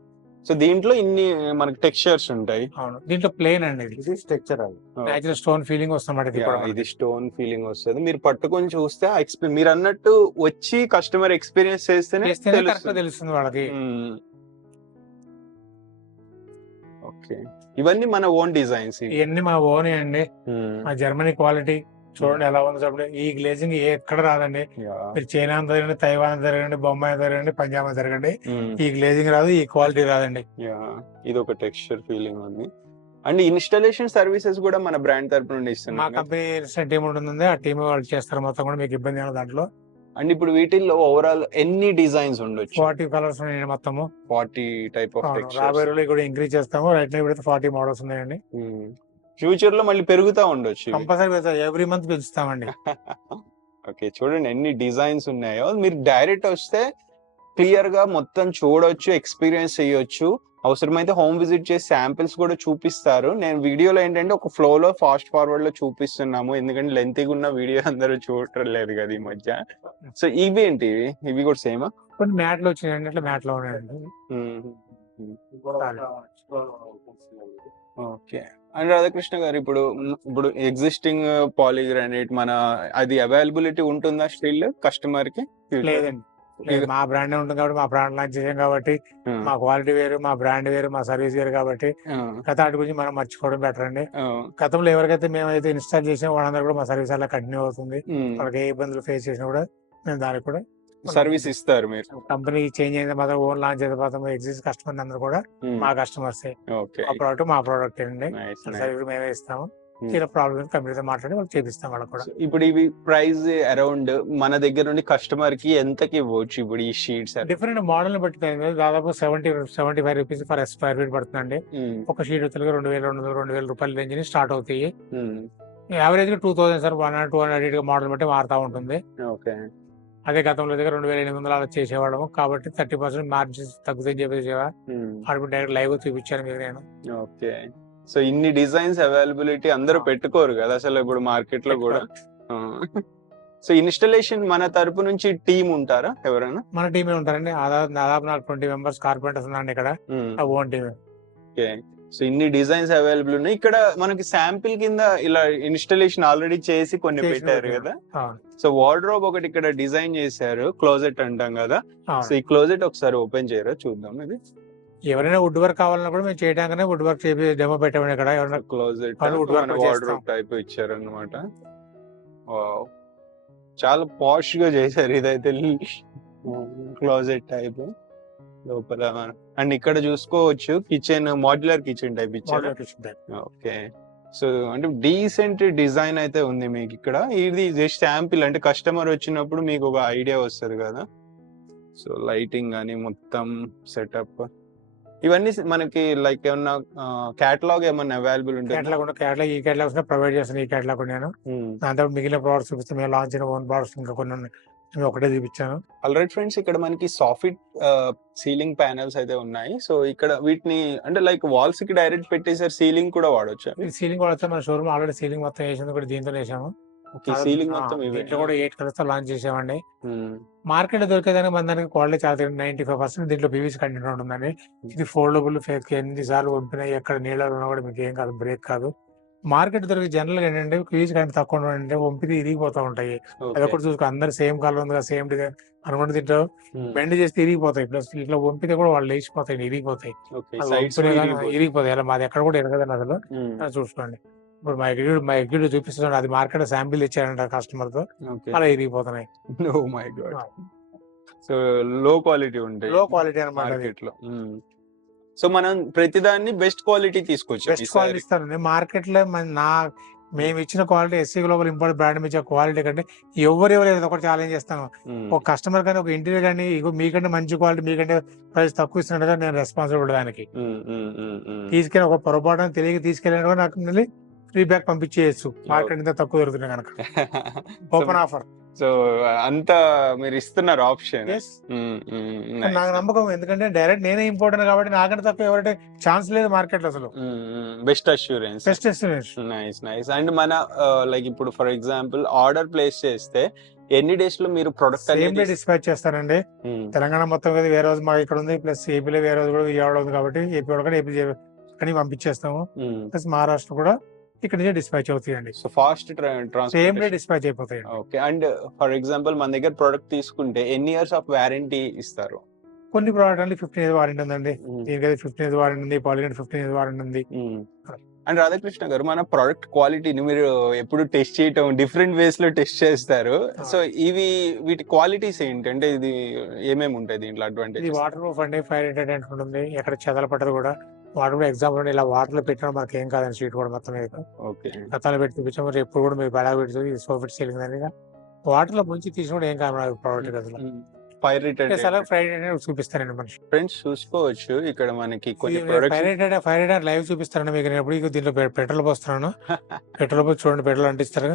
సో దీంట్లో ఇన్ని మనకి టెక్స్చర్స్ ఉంటాయి. అవును, దీంట్లో ప్లేన్ అండి, ఇది టెక్స్చర్. నేచురల్ స్టోన్ ఫీలింగ్ వస్తుంది. ఇది స్టోన్ ఫీలింగ్ వస్తుంది. మీరు పట్టుకొని చూస్తే మీరు అన్నట్టు వచ్చి కస్టమర్ ఎక్స్పీరియన్స్ చేస్తేనే తెలుస్తుంది వాళ్ళకి. ఓకే, ఇవన్నీ మన ఓన్ డిజైన్స్. ఇవన్నీ మా ఓన్ అండి. మా జర్మనీ క్వాలిటీ చూడండి ఎలా ఉంది. చూడండి, ఈ గ్లేజింగ్ ఎక్కడ రాదండి. మీరు చైనా జరగండి, తైవాన్ జరగండి, బొంబాయి జరగండి, పంజాబ్ జరగండి, ఈ గ్లేజింగ్ రాదు, ఈ క్వాలిటీ రాదండి. ఇది ఒక టెక్స్చర్ ఫీలింగ్ ఉంది. అండ్ ఇన్స్టాలేషన్ సర్వీసెస్ కూడా మన బ్రాండ్ తరపు నుండి ఇస్తున్నాం. మా కంపెనీ టీమ్ ఉంటుంది, ఆ టీమ్ వాళ్ళు చేస్తారు మొత్తం కూడా. మీకు ఇబ్బంది ఏమో దాంట్లో అండ్ ఇప్పుడు వీటిల్లో ఓవరాల్ ఎన్ని డిజైన్స్ ఉండొచ్చు? 40 కలర్స్ ఉన్నాయండి మొత్తము. 40 టైప్ ఆఫ్ రాబోయే టెక్స్చర్స్. రోజుల్లో కూడా ఇంక్రీజ్ చేస్తాము. రైట్ నౌ ఇప్పుడైతే 40 మోడల్స్ ఉన్నాయండి. ఫ్యూచర్ లో మళ్ళీ పెరుగుతా ఉండొచ్చు ఇవి. కంపల్సరీ ఎవ్రీ మంత్ పెంచుతామండి. ఓకే, చూడండి ఎన్ని డిజైన్స్ ఉన్నాయో. మీరు డైరెక్ట్ వస్తే క్లియర్ గా మొత్తం చూడొచ్చు, ఎక్స్పీరియన్స్ చేయొచ్చు. అవసరమైతే హోమ్ విజిట్ చేసి శాంపిల్స్ కూడా చూపిస్తారు. నేను వీడియోలో ఏంటంటే ఒక ఫ్లో లో ఫాస్ట్ ఫార్వర్డ్ లో చూపిస్తున్నాము, ఎందుకంటే లెంతీగా ఉన్న వీడియో అందరూ చూడటం లేదు కదా ఈ మధ్య. సో ఇవి ఏంటి, ఇవి కూడా సేమా? కొన్ని మ్యాట్లు వచ్చినాయండి, అట్లా మ్యాట్లో ఉన్నాయండి. ఓకే. అండ్ రాధాకృష్ణ గారు, ఇప్పుడు ఎగ్జిస్టింగ్ పాలీగ్రానైట్ మన అది అవైలబిలిటీ ఉంటుందా స్టిల్ కస్టమర్ కి? లేదండి, మా బ్రాండ్ ఉంటుంది కాబట్టి, మా బ్రాండ్ లాంచ్ చేసాం కాబట్టి, మా క్వాలిటీ వేరు, మా బ్రాండ్ వేరు, మా సర్వీస్ వేరు కాబట్టి గత వాటి గురించి మనం మర్చిపోవడం బెటర్ అండి. గతంలో ఎవరికైతే మేమైతే ఇన్స్టాల్ చేసాం వాళ్ళందరూ కూడా మా సర్వీస్ అలా కంటిన్యూ అవుతుంది. వాళ్ళకి ఏ ఇబ్బందులు ఫేస్ చేసినా కూడా మేము దానికి కూడా సర్వీస్ ఇస్తారు. మీరు కంపెనీ చేంజ్ అయిన మాత్రం, ఓన్ లాంచ్ అయిన మాత్రం ఎగ్జిస్ట్ కస్టమర్ అందరూ కూడా మా కస్టమర్స్. మా ప్రోడక్ట్ అండి, సర్వీస్ మేమే ఇస్తాము. ఇలా ప్రాబ్లమ్ కంపెనీతో మాట్లాడి వాళ్ళు చేపిస్తాం వాళ్ళకి కూడా. ఇప్పుడు ఇవి ప్రైస్ అరౌండ్ మన దగ్గర నుండి కస్టమర్ కి ఎంతకి ఇవ్వచ్చు? ఇప్పుడు ఈ షీట్స్ డిఫరెంట్ మోడల్ ని బట్టి దాదాపు 75 రూపీస్ పర్ స్క్వేర్ ఫీట్ పడుతుందండి. ఒక షీట్ వచ్చి 2,200 రూపాయల రేంజ్ ని స్టార్ట్ అవుతాయి. యావరేజ్ గా 2,000 సార్ 100-200 మోడల్ బట్టి మారుతా ఉంటుంది. అదే గతంలో దగ్గర 2,800 అలా చేసేవాళ్ళము కాబట్టి 30% మార్జిన్స్ తగ్గుతాయని చెప్పేసేవా అప్పుడు డైరెక్ట్ లైవ్ చూపించాను మీరు నేను. ఓకే. సో ఇన్ని డిజైన్స్ అవైలబిలిటీ అందరూ పెట్టుకోరు కదా అసలు ఇప్పుడు మార్కెట్ లో కూడా. సో ఇన్స్టాలేషన్ మన తరపు నుంచి టీమ్ ఉంటారా ఎవరైనా? మన టీమే ఉంటారండి. దాదాపు నాకు 20 మెంబర్స్ కార్పెంటర్స్ ఉన్నారండి ఇక్కడ, ఓన్ టీమ్. ఓకే. సో ఇన్ని డిజైన్స్ అవైలబుల్ ఉన్నాయి ఇక్కడ. మనకి శాంపిల్ కింద ఇలా ఇన్స్టాలేషన్ ఆల్రెడీ చేసి కొన్ని పెట్టారు కదా. సో వార్డ్రోబ్ ఒకటి ఇక్కడ డిజైన్ చేశారు, క్లోజెట్ అంటాం కదా. సో ఈ క్లోజెట్ ఒకసారి ఓపెన్ చేయరా, చూద్దాం. ఇది ఎవరైనా వుడ్ వర్క్ కావాలన్నా కూడా మేము చేయడానికి వుడ్ వర్క్ చేసి డెమో పెట్టాము ఇక్కడ. ఎవరైనా క్లోజెట్ వార్డ్రోబ్ టైప్ ఇచ్చారు అన్నమాట. చాలా పాష్ గా చేశారు ఇదైతే, క్లోజెట్ టైప్ లోపల. అండ్ ఇక్కడ చూసుకోవచ్చు కిచెన్, మాడ్యులర్ కిచెన్ టైప్ ఇచ్చారు. ఓకే. సో అంటే డీసెంట్ డిజైన్ అయితే ఉంది మీకు ఇక్కడ. ఇది జస్ట్ శాంపిల్, అంటే కస్టమర్ వచ్చినప్పుడు మీకు ఒక ఐడియా వస్తుంది కదా. సో లైటింగ్ అని మొత్తం సెటప్ ఇవన్నీ మనకి లైక్ ఏమన్నా కేటలాగ్ ఏమన్నా అవైలబుల్ ఉంటుంది? కేటలాగ్ ఈ కేటలాగ్స్ ప్రొవైడ్ చేస్తాను. ఈ కేటలాగ్ నేను దాంతో మిగిలిన ప్రోడక్ట్స్ చూపిస్తాను. మేము లాంచ్ అయిన ఓన్ ప్రోడక్ట్స్ ఇంకా కొన్ని ఒకటే చూపించాను. ఆల్రైట్ ఫ్రెండ్స్, ఇక్కడ మనకి సాఫిట్ సీలింగ్ ప్యానెల్స్ అయితే ఉన్నాయి. సో ఇక్కడ వీటిని అంటే లైక్ వాల్స్ కి డైరెక్ట్ పెట్టేసారు, సీలింగ్ కూడా వాడొచ్చు. సీలింగ్ వాడచ్చు. మన షోరూమ్ ఆల్రెడీ సీలింగ్ మొత్తం వేసింది కూడా దీంతో వేసాము. సీలింగ్ మొత్తం దీంట్లో కూడా 8 కలర్స్ తో లాంచ్ చేసామండి. మార్కెట్ దొరికేదానికి మన దానికి క్వాలిటీ చాలా 95% దీంట్లో పీవీసీ కంటెంట్ ఉంటుందండి. ఇది ఫోల్డబుల్, ఎన్ని సార్లు ఉంటున్నాయి, ఎక్కడ నీళ్ళలో ఉన్నా కూడా మీకు ఏం కాదు, బ్రేక్ కాదు. మార్కెట్ దొరికి జనరల్ గా ఏంటంటే పీవీసీ కంటే తక్కువ ఉంటే వంపిది ఇరిగిపోతా ఉంటాయి. అదొకటి చూసుకో, అందరు సేమ్ కలర్ ఉంది కదా, సేమ్ డిజైన్ అనుకుంటే దీంట్లో బెండ్ చేస్తే ఇరిగిపోతాయి. ప్లస్ ఇట్లా వంపితే కూడా వాళ్ళు లేచిపోతాయి, ఇరిగిపోతాయి. ఇరిగిపోతాయి. అలా మాది ఎక్కడ కూడా ఎరగదండి అసలు. చూసుకోండి. ఇప్పుడు మా ఎగ్జిక్యూటివ్ చూపిస్తున్నాడు, అది మార్కెట్ శాంపిల్ ఇచ్చారంట కస్టమర్ తో, అలా ఇరిగిపోతున్నాయి. సో లో క్వాలిటీ ఉంటాయి, లో క్వాలిటీ అన్నమాట మార్కెట్ లో. సో మనం ప్రతిదాన్ని బెస్ట్ క్వాలిటీ తీసుకొచ్చి బెస్ట్ క్వాలిటీ ఇస్తారండి మార్కెట్ లో. మేము ఇచ్చిన quality SC global import brand ఇచ్చే క్వాలిటీ కంటే ఎవరు ఒకటి ఛాలెంజ్ చేస్తాను. ఒక కస్టమర్ కానీ, ఒక ఇంటీరియర్ కానీ మీకంటే మంచి క్వాలిటీ, మీకంటే ప్రైస్ తక్కువ ఇస్తున్నట్టుగా నేను రెస్పాన్సిబుల్ దానికి. తీసుకెళ్ళి ఒక పొరపాటు తెలియక తీసుకెళ్ళిన కూడా నాకు మళ్ళీ ఫీడ్బ్యాక్ పంపించేయచ్చు. మార్కెట్ ఇంత తక్కువ దొరుకుతున్నాయి కనుక ఓపెన్ ఆఫర్. సో అంతా మీరు ఇస్తున్నారు ఆప్షన్. నాకు నమ్మకం, ఎందుకంటే డైరెక్ట్ నేనే ఇంపోర్ట్ కాబట్టి నాకంటే తక్కువ ఎవరైతే ఛాన్స్ లేదు మార్కెట్ లో అసలు. Best assurance. Nice nice. And మన లైక్ ఇప్పుడు ఫర్ ఎగ్జాంపుల్ ఆర్డర్ ప్లేస్ చేస్తే ఎన్ని డేస్ లో మీరు ప్రొడక్ట్ సేమ్ డే డిస్పాచ్ చేస్తానండి. తెలంగాణ మొత్తం కదా, వేరే రోజు మాకు ఇక్కడ ఉంది, ప్లస్ ఏపీలో వేరే రోజు కూడా విజయవాడ ఉంది కాబట్టి ఏపీ కూడా ఏపీ కానీ పంపించేస్తాము. ప్లస్ మహారాష్ట్ర కూడా ఇక్కడ నుంచి డిస్పాచ్ అవుతాయండి. So fast same day dispatch అయిపోతాయి. ఓకే. అండ్ ఫర్ ఎగ్జాంపుల్ మన దగ్గర ప్రొడక్ట్ తీసుకుంటే ఎన్ని ఇయర్స్ ఆఫ్ వారంటీ ఇస్తారు? కొన్ని ప్రోడక్ట్ అంటే 15 years వారంటీ ఉందండి. దీనికైతే 15 years వారంటీ ఉంది, పాలిగన్ 15 years వారంటీ ఉంది. అండ్ రాధాకృష్ణ గారు, మన ప్రొడక్ట్ క్వాలిటీని మీరు ఎప్పుడు టెస్ట్ చేయటం డిఫరెంట్ వేస్ లో టెస్ట్ చేస్తారు. సో వీటి క్వాలిటీస్ ఏంటి, అంటే ఇది ఏమేమి ఉంటాయి దీంట్లో అడ్వాంటేజ్? ఇది వాటర్ ప్రూఫ్ అండి, ఫైర్ రిటార్డెంట్ ఉంటుంది, ఎక్కడ చెదల పట్టదు కూడా. వాటర్ కూడా ఎగ్జాంపుల్ ఇలా వాటర్ లో పెట్టినా మనకి ఏం కాదండి, షీట్ కూడా మొత్తం మీద గతాలు పెట్టి చూపించాం. మరి ఎప్పుడు కూడా మీరు బెడా పెడుతుంది, ఇది సోఫిట్ సీలింగ్ అనేది వాటర్ లో ముంచి తీసినప్పుడు ఏం కాదు ప్రోడక్ట్ కదా. ఫైర్ రిటర్న్ అలా ఫ్రైడ్ రైట్ చూపిస్తానండి మనిషి. ఫ్రెండ్స్ చూసుకోవచ్చు ఇక్కడ మనకి కొన్ని ఫైర్ రైట్ లైవ్ చూపిస్తానండి మీకు. నేను ఎప్పుడు దీంట్లో పెట్రోల్ పోస్తున్నాను. పెట్రోల్ పోసి చూడండి, పెట్రోల్ అంటిస్తారు.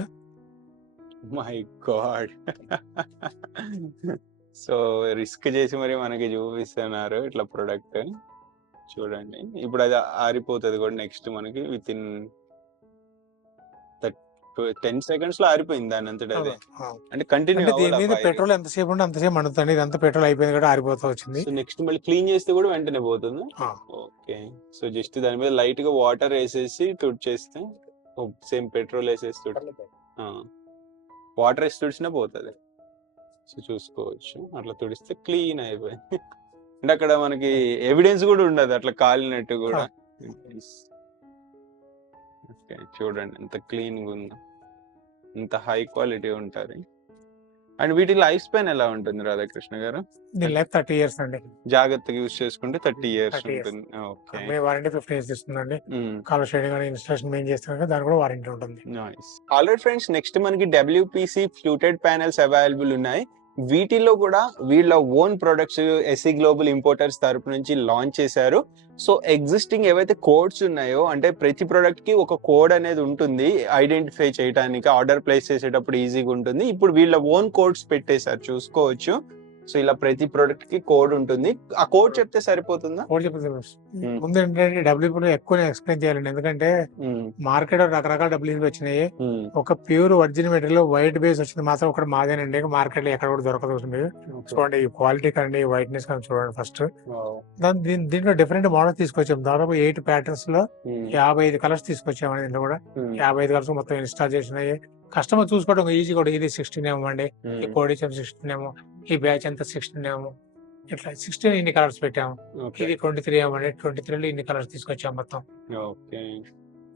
My god. సో రిస్క్ చేసి మరి మనకి చూపిస్తున్నారు ఇట్లా ప్రొడక్ట్ చూడండి. ఇప్పుడు అది ఆరిపోతుంది కూడా నెక్స్ట్ మనకి విత్ ఇన్ 10 seconds లో ఆరిపోయింది దాని అంతటా అదే. అంటే కంటిన్యూ దీని మీద పెట్రోల్ ఎంతసేపు ఉంటే అంతసేపు మండుతుంది. ఇదంతా పెట్రోల్ అయిపోయింది కూడా ఆరిపోతూ వచ్చింది. సో నెక్స్ట్ మళ్ళీ క్లీన్ చేస్తే కూడా వెంటనే పోతుంది. ఓకే, సో జస్ట్ దాని మీద లైట్ గా వాటర్ వేసేసి తుడిచేస్తే సేమ్ పెట్రోల్ వేసేసి వాటర్ వేసి తుడిచినా పోతుంది. సో చూసుకోవచ్చు అట్లా తుడిస్తే క్లీన్ అయిపోయింది. అంటే అక్కడ మనకి ఎవిడెన్స్ కూడా ఉండదు అట్లా కాలినట్టు కూడా. ఓకే, చూడండి ఎంత క్లీన్ గా ఉందో, ఎంత హై క్వాలిటీ ఉంటుంది. అండ్ వీటి లైఫ్ స్పాన్ ఎలా ఉంటుంది రాధాకృష్ణ గారు? దీని లైఫ్ 30 years అండి. జాగ్రత్తగా యూస్ చేసుకుంటే 30 years ఉంటుంది. ఓకే, వారంటీ 15 years ఇస్తుందండి. కలర్ షేడింగ్ అని ఇన్స్టాలేషన్ మెయిన్ చేస్తాం కదా, దాని కూడా వారంటీ ఉంటుంది. నైస్. ఆల్రైట్ ఫ్రెండ్స్, నెక్స్ట్ మనకి WPC ఫ్లూటెడ్ ప్యానెల్స్ అవైలబుల్ ఉన్నాయి. వీటిలో కూడా వీళ్ళ own products SC global importers తరపు నుంచి లాంచ్ చేశారు. సో ఎగ్జిస్టింగ్ ఏవైతే కోడ్స్ ఉన్నాయో, అంటే ప్రతి ప్రొడక్ట్ కి ఒక కోడ్ అనేది ఉంటుంది ఐడెంటిఫై చేయడానికి, ఆర్డర్ ప్లేస్ చేసేటప్పుడు ఈజీగా ఉంటుంది. ఇప్పుడు వీళ్ళ ఓన్ కోడ్స్ పెట్టేశారు, చూసుకోవచ్చు. సో ఇలా ప్రతి ప్రొడక్ట్ కి కోడ్ ఉంటుంది. ఆ కోడ్ చెప్తే సరిపోతుందా? కోడ్ చెప్తే ముందు ఏంటంటే డబ్ల్యూపీ ఎక్కువ ఎక్స్ప్లెయిన్ చేయాలండి. ఎందుకంటే మార్కెట్ రకరకాల డబ్ల్యూపీ వచ్చినాయి. ఒక pure original material white base వచ్చింది మాత్రం ఒకటి మాదేనండి. మార్కెట్ లో ఎక్కడ కూడా దొరకదు. చూడండి ఈ క్వాలిటీ కానీ వైట్నెస్ కానీ చూడండి ఫస్ట్. దీంట్లో డిఫరెంట్ మోడల్స్ తీసుకొచ్చాం. దాదాపు 8 ప్యాటర్న్స్ లో 55 కలర్స్ తీసుకొచ్చామండి. దీంట్లో కూడా 55 కలర్స్ మొత్తం ఇన్స్టాల్ చేసినాయి. కస్టమర్ చూసుకోవడం ఈజీ కూడా. ఇది 16 ఏమో అండి, ఈ కోడి 16 ఏమో, ఈ బ్యాచ్ అంతా 16 ఏమో, ఇట్లా 16 ఇన్ని కలర్స్ పెట్టాము. ఇది 23 ఏమో అండి, 23లో ఇన్ని కలర్స్ తీసుకొచ్చాము మొత్తం.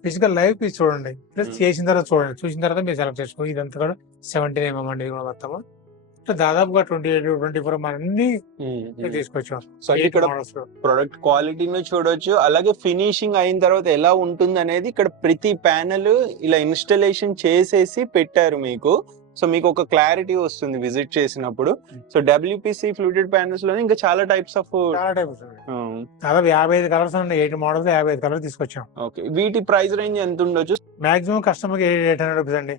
ఫిజికల్ లైవ్ పీస్ చూడండి, ప్లస్ చేసిన తర్వాత చూడండి, చూసిన తర్వాత మీరు సెలెక్ట్ చేసుకోండి. ఇదంతా కూడా 17 ఏమో అండి, ఇది కూడా మొత్తము దాదాపుగా 28, 24 అన్ని తీసుకొచ్చాం. సో ఇక్కడ ప్రొడక్ట్ క్వాలిటీని చూడొచ్చు, అలాగే ఫినిషింగ్ అయిన తర్వాత ఎలా ఉంటుంది అనేది ఇక్కడ ప్రతి ప్యానెల్ ఇలా ఇన్స్టాలేషన్ చేసేసి పెట్టారు మీకు. సో మీకు ఒక క్లారిటీ వస్తుంది విజిట్ చేసినప్పుడు. సో WPC ఫ్లూటెడ్ ప్యానెల్స్ లో ఇంకా చాలా టైప్స్ ఆఫ్ దాదాపు 55 కలర్స్ ఉన్నాయి. 8 మోడల్స్ 55 కలర్స్ తీసుకొచ్చాం. ఓకే, వీటి ప్రైస్ రేంజ్ ఎంత ఉండొచ్చు? మాక్సిమం కస్టమర్ 800 రూపీస్ అండి.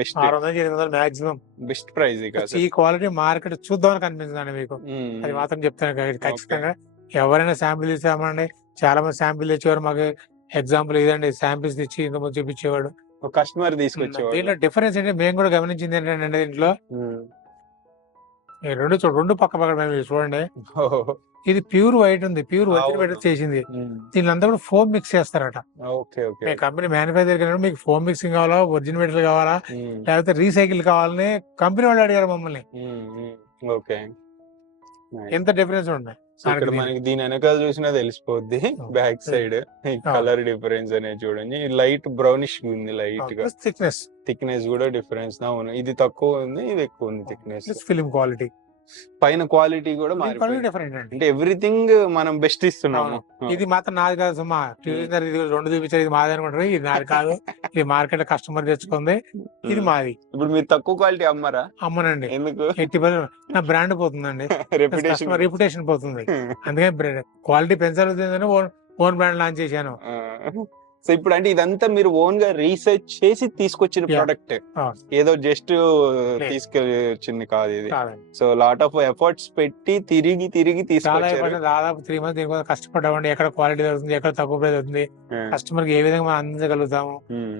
Best 600-800 maximum best price. ఈ క్వాలిటీ మార్కెట్ చూద్దామని కనిపిస్తుంది మీకు. అది మాత్రం చెప్తాను ఖచ్చితంగా. ఎవరైనా శాంపిల్ ఇస్తామండి, చాలా మంది శాంపిల్ తెచ్చేవారు. మాకు ఎగ్జాంపుల్ ఇదండి, శాంపిల్స్ తెచ్చి ఇంత చూపించేవాడు, కస్టమర్ తీసుకొచ్చేవాడు. దీంట్లో డిఫరెన్స్ ఏంటి మేము కూడా గమనించింది ఏంటంటే, దీంట్లో రెండు పక్క పక్క చూడండి. ఇది ప్యూర్ వైట్ ఉంది, ప్యూర్ ఒరిజినల్ వైట్ చేసింది. దీని అంతా కూడా ఫోమ్ మిక్స్ చేస్తారట. కంపెనీ మ్యానుఫ్యాక్చర్ మీకు ఫోమ్ మిక్సింగ్ కావాలా, ఒరిజినల్ మెటీరియల్ కావాలా, లేకపోతే రీసైకిల్ కావాలని కంపెనీ వాళ్ళు అడిగారు మమ్మల్ని. ఎంత డిఫరెన్స్ ఉన్నాయి ఇక్కడ మనకి. దీని వెనకాల చూసినా తెలిసిపోద్ది బ్యాక్ సైడ్ కలర్ డిఫరెన్స్ అనేది చూడండి. లైట్ బ్రౌనిష్ ఉంది, లైట్ గా థిక్నెస్ కూడా డిఫరెన్స్. అవును, ఇది తక్కువ ఉంది, ఇది ఎక్కువ ఉంది థిక్నెస్. ఫిల్మ్ క్వాలిటీ, పైన క్వాలిటీ కూడా డిఫరెంట్. అంటే ఎవ్రీథింగ్ మనం బెస్ట్ ఇస్తున్నాము. ఇది మాత్రం నాది కాదు సుమా, 2 చూపించారు, ఇది మాది అనుకుంటారు. ఇది నాది కాదు, ఇది మార్కెట్ లో కస్టమర్ తెచ్చుకుంది, ఇది మాది. ఇప్పుడు మీరు తక్కువ క్వాలిటీ అమ్మరా? అమ్మనండి. ఎందుకు? 80% నా బ్రాండ్ పోతుందండి, రెప్యుటేషన్ పోతుంది. అందుకని క్వాలిటీ పెంచాలి, ఓన్ బ్రాండ్ లాంచ్ చేశాను. సో ఇప్పుడు అంటే ఇదంతా మీరు ఓన్ గా రీసెర్చ్ చేసి తీసుకొచ్చిన ప్రోడక్ట్, ఏదో జస్ట్ తీసుకొచ్చింది కాదు ఇది. సో లాట్ ఆఫ్ ఎఫర్ట్స్ పెట్టి తిరిగి తీసుకొచ్చారు. దాదాపు 3 months దీనికోసం కష్టపడ్డామండి. ఎక్కడ క్వాలిటీ దొరుకుతుంది, ఎక్కడ తక్కువ ప్రైస్ అవుతుంది, కస్టమర్ కి ఏ విధంగా మనం అందించగలుగుతాము,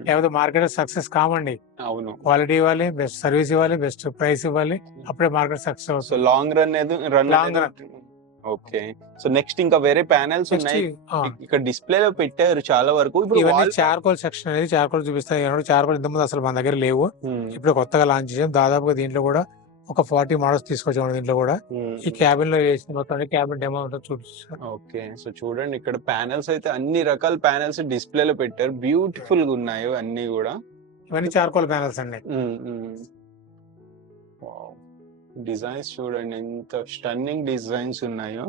లేకపోతే మార్కెట్ సక్సెస్ కామండి. అవును, క్వాలిటీ ఇవ్వాలి, బెస్ట్ సర్వీస్ ఇవ్వాలి, బెస్ట్ ప్రైస్ ఇవ్వాలి, అప్పుడే మార్కెట్ సక్సెస్ అవుతుంది. So long run. Okay, so next ఇంకా వేరే ప్యానెల్స్ ఉన్నాయి ఇక్కడ డిస్ప్లే లో పెట్టారు చాలా వరకు. ఇప్పుడు చార్కోల్ సెక్షన్ అనేది చార్కోల్ చూపిస్తాయి. చార్కోల్ ఇంతకుముందు అసలు మన దగ్గర లేవు, ఇప్పుడు కొత్తగా లాంచ్ చేసాం. దాదాపుగా దీంట్లో కూడా ఒక 40 మోడల్స్ తీసుకొచ్చాము. దీంట్లో కూడా ఈ క్యాబిన్ లో వేసిన మొత్తం క్యాబిన్ డెమో చూపిస్తాం. ఓకే, సో చూడండి ఇక్కడ ప్యానెల్స్ అయితే అన్ని రకాల ప్యానెల్స్ డిస్ప్లే లో పెట్టారు. బ్యూటిఫుల్ గా ఉన్నాయి అన్ని కూడా. ఇవన్నీ చార్కోల్ ప్యానెల్స్ అండి. డిజైన్స్ చూడండి ఎంత స్టన్నింగ్ డిజైన్స్ ఉన్నాయో.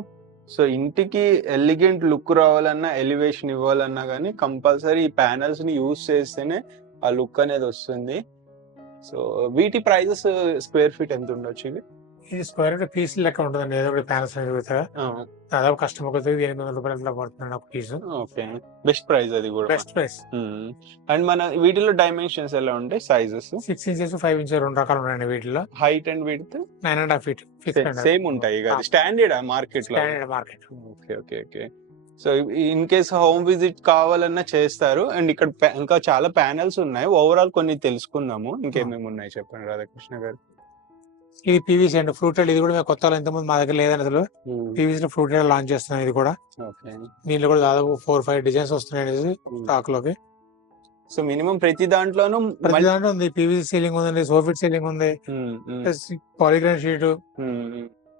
సో ఇంటికి ఎలిగెంట్ లుక్ రావాలన్నా, ఎలివేషన్ ఇవ్వాలన్నా కానీ కంపల్సరీ ఈ ప్యానెల్స్ ని యూజ్ చేస్తేనే ఆ లుక్ అనేది వస్తుంది. సో వీటి ప్రైజెస్ స్క్వేర్ ఫీట్ ఎంత ఉండొచ్చు ఇవి? ఇది స్క్వేర్ ఫీట్ పీస్ లెక్క ఉంటుందండి. ఏదో ఒకటి ప్యానల్స్ దాదాపు కస్టమర్ వచ్చి ₹800 పడుతుంది ఒక పీస్. ఓకే, బెస్ట్ ప్రైస్ అది కూడా. Best price. అండ్ మన వీటిలో డైమెన్షన్స్ ఎలా ఉంటాయి? సైజెస్ 6 ఇంచెస్ 5 ఇంచెస్ 2 రకాలు ఉన్నాయండి వీటిలో. Height and width 9.5 feet same ఉంటాయి కదా, స్టాండర్డ్ మార్కెట్ లో. Standard market. Okay okay okay. So in case home visit కావాలన్నా చేస్తారు. అండ్ ఇక్కడ ఇంకా చాలా ప్యానెల్స్ ఉన్నాయి. ఓవరాల్ కొన్ని తెలుసుకుందాము. ఇంకేమేమి ఉన్నాయి చెప్పండి రాధాకృష్ణ గారు. ఇది పీవీసీ అండి, ఫ్రూటెడ్. ఇది కూడా మేము కొత్తలో ఇంతకుముందు మా దగ్గర లేదని అసలు పీవీసీ లో ఫ్రూటెడ్ లాంచ్ చేస్తున్నాం. ఇది కూడా దీనిలో కూడా దాదాపు 4-5 డిజైన్స్ వస్తున్నాయి స్టాక్ లోకి. సో మినిమం ప్రతి దాంట్లోనూ ఉంది. పీవీసీ సీలింగ్ ఉందండి, సోఫిట్ సీలింగ్ ఉంది, ప్లస్ పాలిగ్రాన్ sheet,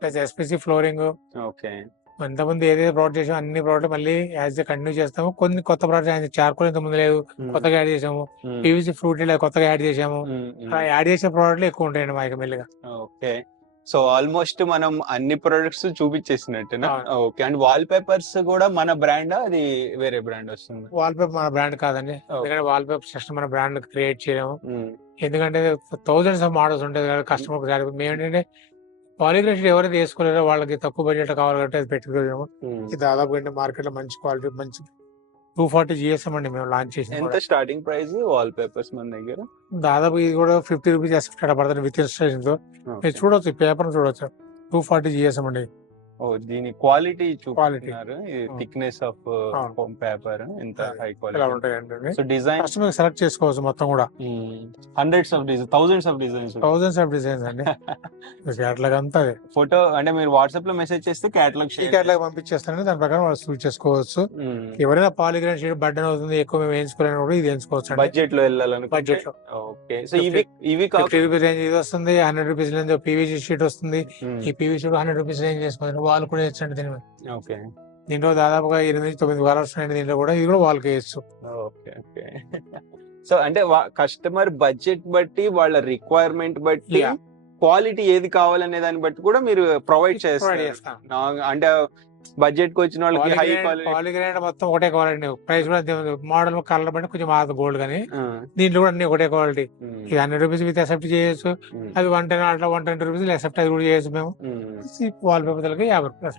plus SPC flooring. Okay, ఇంతకుముందు ఏదైతే ప్రోడక్ట్ చేసామో అన్ని ప్రోడక్ట్ మళ్ళీ యాజ్ కంటిన్యూ చేస్తాము. కొన్ని కొత్త ప్రోడక్ట్ చార్కోల్ ఇంత ముందు లేదు, కొత్తగా యాడ్ చేసాము. పీవీసీ ఫ్రూట్ కొత్తగా యాడ్ చేసాము. యాడ్ చేసే ప్రోడక్ట్లు ఎక్కువ ఉంటాయండి మా మెల్లిగా. ఓకే, సో ఆల్మోస్ట్ మనం అన్ని ప్రొడక్ట్స్ చూపించేసినట్టునా? ఓకే. అండ్ వాల్ పేపర్స్ కూడా మన బ్రాండ్, అది వేరే బ్రాండ్ వస్తుంది? వాల్ పేపర్ మన బ్రాండ్ కాదండి. ఎందుకంటే వాల్ పేపర్ జస్ట్ మన బ్రాండ్ క్రియేట్ చేయలేము. ఎందుకంటే థౌసండ్స్ ఆఫ్ మోడల్స్ ఉంటాయి కదా కస్టమర్. మేము ఏంటంటే పాలిగ్రాన్ షీట్ ఎవరైతే వేసుకోలేరో వాళ్ళకి తక్కువ బడ్జెట్ కావాలి కాబట్టి అది పెట్టుకోలేము. ఇది దాదాపు ఏంటంటే మార్కెట్ లో మంచి క్వాలిటీ, మంచి 240 GSM అండి మేము లాంచ్ చేసి. ఎంత స్టార్టింగ్ ప్రైస్ వాల్ పేపర్స్ మన దగ్గర? దాదాపు ఇది కూడా ₹50 ఎక్స్ట్రా పడుతుంది విత్ ఇన్స్టాలేషన్ తో. మీరు చూడొచ్చు, పేపర్ చూడొచ్చు. 240 GSM అండి. దీని క్వాలిటీ చూపిస్తున్నారు. థిక్నెస్ ఆఫ్ ఫోమ్ పేపర్ ఎంత హై క్వాలిటీ ఉంటాయండి. సో డిజైన్ కస్టమర్ సెలెక్ట్ చేసుకోవచ్చు మొత్తం కూడా. Hundreds of designs, thousands of designs అండి. క్యాటలాగ్ అంతా ఫోటో అంటే మీరు వాట్సాప్ లో మెసేజ్ చేస్తే క్యాటలాగ్ పంపించేస్తారండి. దాని ప్రకారం వాళ్ళు చూస్ చేసుకోవచ్చు. ఎవరైనా పాలిగ్రాన్ షీట్ బర్డెన్ అవుతుంది, ఎక్కువ మేము వేయించుకోలేని కూడా ఇది వేయించుకోవచ్చు. బడ్జెట్ లో వెళ్ళాలని బడ్జెట్ లో. ఓకే, సో ఇవి ₹50 రేంజ్ ఇది వస్తుంది. ₹100 రేంజ్ పీవీసీ షీట్ వస్తుంది. ఈ పీవీసీ షీట్ ₹100 రేంజ్ చేసుకోవచ్చు. వాళ్ళు కూడా వేయచ్చండి దీని. ఓకే, దీంట్లో దాదాపుగా 8-9 కలర్స్ వస్తున్నాయండి దీంట్లో కూడా. ఇది కూడా వాళ్ళకి వేయచ్చు. Okay okay. సో అంటే కస్టమర్ బడ్జెట్ బట్టి, వాళ్ళ రిక్వైర్మెంట్ బట్టి, క్వాలిటీ ఏది కావాలనే దాన్ని బట్టి కూడా మీరు ప్రొవైడ్ చేస్తారు. అంటే బడ్జెట్ కి వచ్చిన వాళ్ళకి హై క్వాలిటీ. పాలిగ్రానైట్ మొత్తం ఒకటే క్వాలిటీ. ప్రైస్ కూడా మోడల్ కలర్ బట్టి కొంచెం మాది గోల్డ్ కానీ దీంట్లో కూడా అన్ని ఒకటే క్వాలిటీ. ఇది ₹100 విత్ అక్సెప్ట్ చేయొచ్చు. అది ₹110 అట్లా ₹120 అక్సెప్ట్ అది కూడా చేయొచ్చు మేము. వాల్ పేపర్లకి ₹50.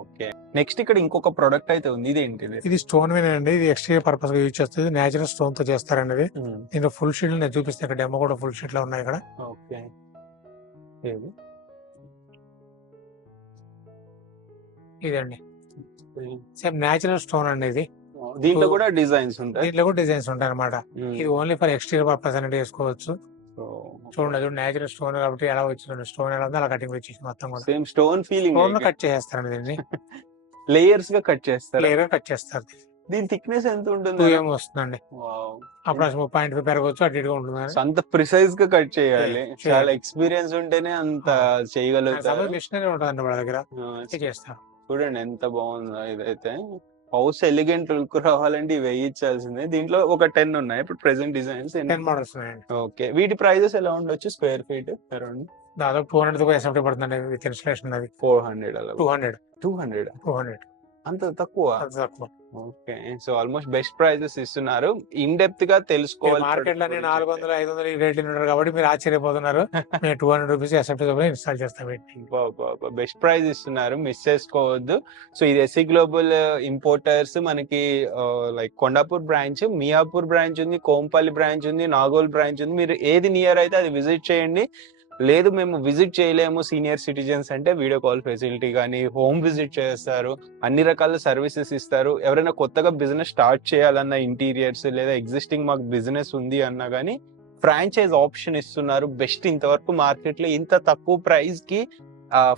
ఓకే, నెక్స్ట్ ఇక్కడ ఇంకొక ప్రొడక్ట్ అయితే ఉంది. ఇదేంటి? ఇది స్టోన్ అండి. ఇది ఎక్స్టీరియర్ పర్పస్ గా యూజ్ చేస్తుంది. నేచురల్ స్టోన్ తో చేస్తారండి ఇది. దీంట్లో ఫుల్ షీట్ నేను చూపిస్తాను. ఇక్కడ డెమో కూడా ఫుల్ షీట్ లో ఉన్నాయి ఇక్కడ. ఓకే, ఇదండి సేమ్ నేచురల్ స్టోన్ అండి ఇది. దీంట్లో కూడా డిజైన్స్ ఉంటాయి. దీంట్లో కూడా డిజైన్స్ ఉంటాయి అనమాట. ఇది ఓన్లీ ఫర్ ఎక్స్టీరియర్ పర్పస్ అనేది వేసుకోవచ్చు. చూడండి, నేచురల్ స్టోన్ కాబట్టి ఎలా వచ్చింది, స్టోన్ ఎలా ఉంది అలా కటింగ్ వచ్చేసి మొత్తం కూడా same stone feeling. Stone cut చేస్తారండి దీన్ని. లేయర్స్ గా కట్ చేస్తారు. లేయర్ గా కట్ చేస్తారు. దీని థిక్నెస్ ఎంత ఉంటుంది? 2 mm వస్తుందండి. అప్పుడు 0.5 పెరగవచ్చు, అటు ఇటుగా ఉంటుంది. అంత ప్రిసైజ్ గా కట్ చేయాలి. చాలా ఎక్స్పీరియన్స్ ఉంటేనే అంత చేయగలుగుతారు. మిషనరీ ఉంటుందండి వాళ్ళ దగ్గర, చేస్తారు. చూడండి ఎంత బాగుందో. ఇదైతే హౌస్ ఎలిగెంట్ లుక్ రావాలంటే ఇవి వేయించాల్సిందే. దీంట్లో ఒక 10 ఉన్నాయి ఇప్పుడు ప్రెసెంట్ డిజైన్స్. 10 మోడల్స్ ఉన్నాయండి. ఓకే, వీటి ప్రైజెస్ ఎలా ఉండొచ్చు స్క్వేర్ ఫీట్? అరౌండ్ దాదాపు 200 కూడా ఎస్ఎఫ్టీ పడుతుంది విత్ ఇన్స్టలేషన్. అది 400 అలా. 200 అంత తక్కువ? తక్కువ. Okay, so almost best prices ఇస్తున్నారు. ఇన్ డెప్త్ గా తెలుసుకోవాలి. మార్కెట్ లో 400-500 రేట్లు ఉన్నారు కాబట్టి మీరు ఆశ్చర్యపోతున్నారు. మేము ₹200 ఎస్ఎఫ్టీ ఇన్స్టాల్ చేస్తాం. బెస్ట్ ప్రైస్ ఇస్తున్నారు, మిస్ చేసుకోవద్దు. సో ఇది ఎస్సీ గ్లోబల్ ఇంపోర్టర్స్. మనకి like Kondapur branch, Miyapur branch ఉంది, కోంపల్లి బ్రాంచ్ ఉంది, నాగోల్ బ్రాంచ్ ఉంది. మీరు ఏది నియర్ అయితే అది విజిట్ చేయండి. లేదు మేము విజిట్ చేయలేము సీనియర్ సిటిజన్స్ అంటే వీడియో కాల్ ఫెసిలిటీ కానీ, హోమ్ విజిట్ చేస్తారు, అన్ని రకాల సర్వీసెస్ ఇస్తారు. ఎవరైనా కొత్తగా బిజినెస్ స్టార్ట్ చేయాలన్నా, ఇంటీరియర్స్ లేదా ఎగ్జిస్టింగ్ మాకు బిజినెస్ ఉంది అన్నా కానీ ఫ్రాంచైజ్ ఆప్షన్ ఇస్తున్నారు. బెస్ట్, ఇంతవరకు మార్కెట్ లో ఇంత తక్కువ ప్రైస్ కి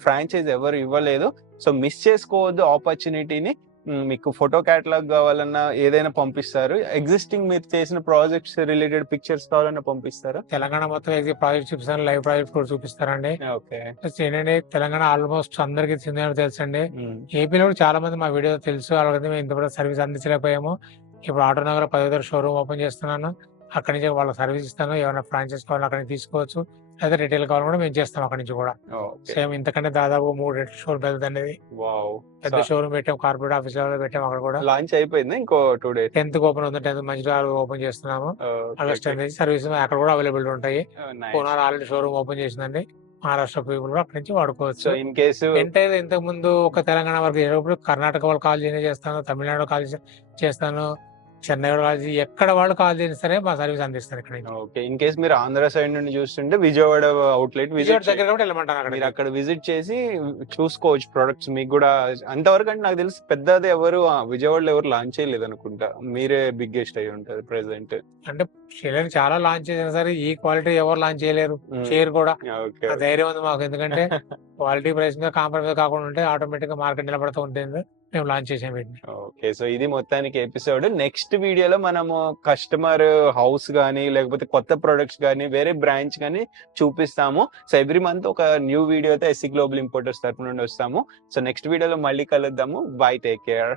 ఫ్రాంచైజ్ ఎవరు ఇవ్వలేదు. సో మిస్ చేసుకోవద్దు ఆపర్చునిటీని. మీకు ఫోటో క్యాటలాగ్ కావాలన్నా ఏదైనా పంపిస్తారు. ఎగ్జిస్టింగ్ మీరు చేసిన ప్రాజెక్ట్స్ రిలేటెడ్ పిక్చర్స్ కావాలన్నా పంపిస్తారా? తెలంగాణ మొత్తం ప్రాజెక్ట్ చూపిస్తాను, లైవ్ ప్రాజెక్ట్ కూడా చూపిస్తారండి. ఓకే, ఏంటంటే తెలంగాణ ఆల్మోస్ట్ అందరికి తెలుసండి. ఏపీలో కూడా చాలా మంది మా వీడియో తెలుసు. అలాగే మేము ఇంతవరకు సర్వీస్ అందించలేకపోయాము. ఇప్పుడు ఆటోనగర్ 10వ షోరూమ్ ఓపెన్ చేస్తున్నాను. అక్కడి నుంచి వాళ్ళకి సర్వీస్ ఇస్తాను. ఏమైనా ఫ్రాంచైజ్ కావాలని అక్కడికి తీసుకోవచ్చు. అదే రిటైల్ కావాలి కూడా మేము చేస్తాం అక్కడ నుంచి కూడా. ఓకే. సేమ్ ఇంతకంటే దాదాపు 3 రెట్లు షోరూమ్ పెద్దదనేది. వావ్! పెద్ద షోరూమ్ పెట్టాం. కార్పొరేట్ ఆఫీస్ లెవెల్‌లో పెట్టాం అక్కడ కూడా. లాంచ్ అయిపోయిందా ఇంకో 2 డేస్? 10థ్ ఓపెన్ ఉంది. 10థ్ మంచిర్యాలలో ఓపెన్ చేస్తున్నాము. ఆగస్ట్ 10 నుంచి సర్వీస్ అక్కడ కూడా అవైలబిలిటీ ఉంటాయి. నైస్. పూనాలో ఆల్రెడీ షోరూమ్ ఓపెన్ చేసిందండి. మహారాష్ట్ర పీపుల్ కూడా అక్కడి నుంచి సో వాడుకోవచ్చు. ఇన్ కేసు ఎంటైర్ ఇంతకు ముందు ఒక తెలంగాణ వరకు చేసేటప్పుడు కర్ణాటక వాళ్ళు కాల్ చేస్తాను, తమిళనాడు కాల్ చేస్తాను, చెన్నై వాళ్ళు కాల్ ఎక్కడ వాళ్ళు కాల్ చేసినా సరే మా సర్వీస్ అందిస్తారు ఇక్కడ నుంచి. ఓకే. ఇన్ కేస్ మీరు ఆంధ్ర సైడ్ నుండి చూస్తుంటే విజయవాడ అవుట్లెట్ విజయవాడ విజిట్ దగ్గర కూడా వెళ్ళమంటాను అక్కడ. మీరు అక్కడ విజిట్ చేసి చూసుకోవచ్చు ప్రొడక్ట్స్. మీకు కూడా అంతవరకు అంటే నాకు తెలిసి పెద్దది ఎవరు విజయవాడలో ఎవరు లాంచ్ చేయలేదు అనుకుంటా. మీరే బిగ్గెస్ట్ అయి ఉంటారు ప్రెసెంట్. అంటే షెలర్ చాలా లాంచ్ చేసినా సరే ఈ క్వాలిటీ ఎవరు లాంచ్ చేయలేరు, చేయరు కూడా. ఓకే. ఆ ధైర్యం ఉంది మాకు. ఎందుకంటే క్వాలిటీ ప్రైస్ మీద కాంప్రమైజ్ కాకుండా ఉంటే ఆటోమేటిక్ గా మార్కెట్ నిలబడుతూ ఉంటుంది. మేము లాంచ్ చేసాం వీటిని. ఓకే. సో ఇది మొత్తానికి ఎపిసోడ్. నెక్స్ట్ వీడియోలో మనము కస్టమర్ హౌస్ గానీ లేకపోతే కొత్త ప్రొడక్ట్స్ గానీ వేరే బ్రాంచ్ గానీ చూపిస్తాము. సో ఎవ్రీ మంత్ ఒక న్యూ వీడియోతో ఎస్సీ గ్లోబల్ ఇంపోర్టర్స్ తరపు నుండి వస్తాము. సో నెక్స్ట్ వీడియోలో మళ్ళీ కలుద్దాము. By, take care.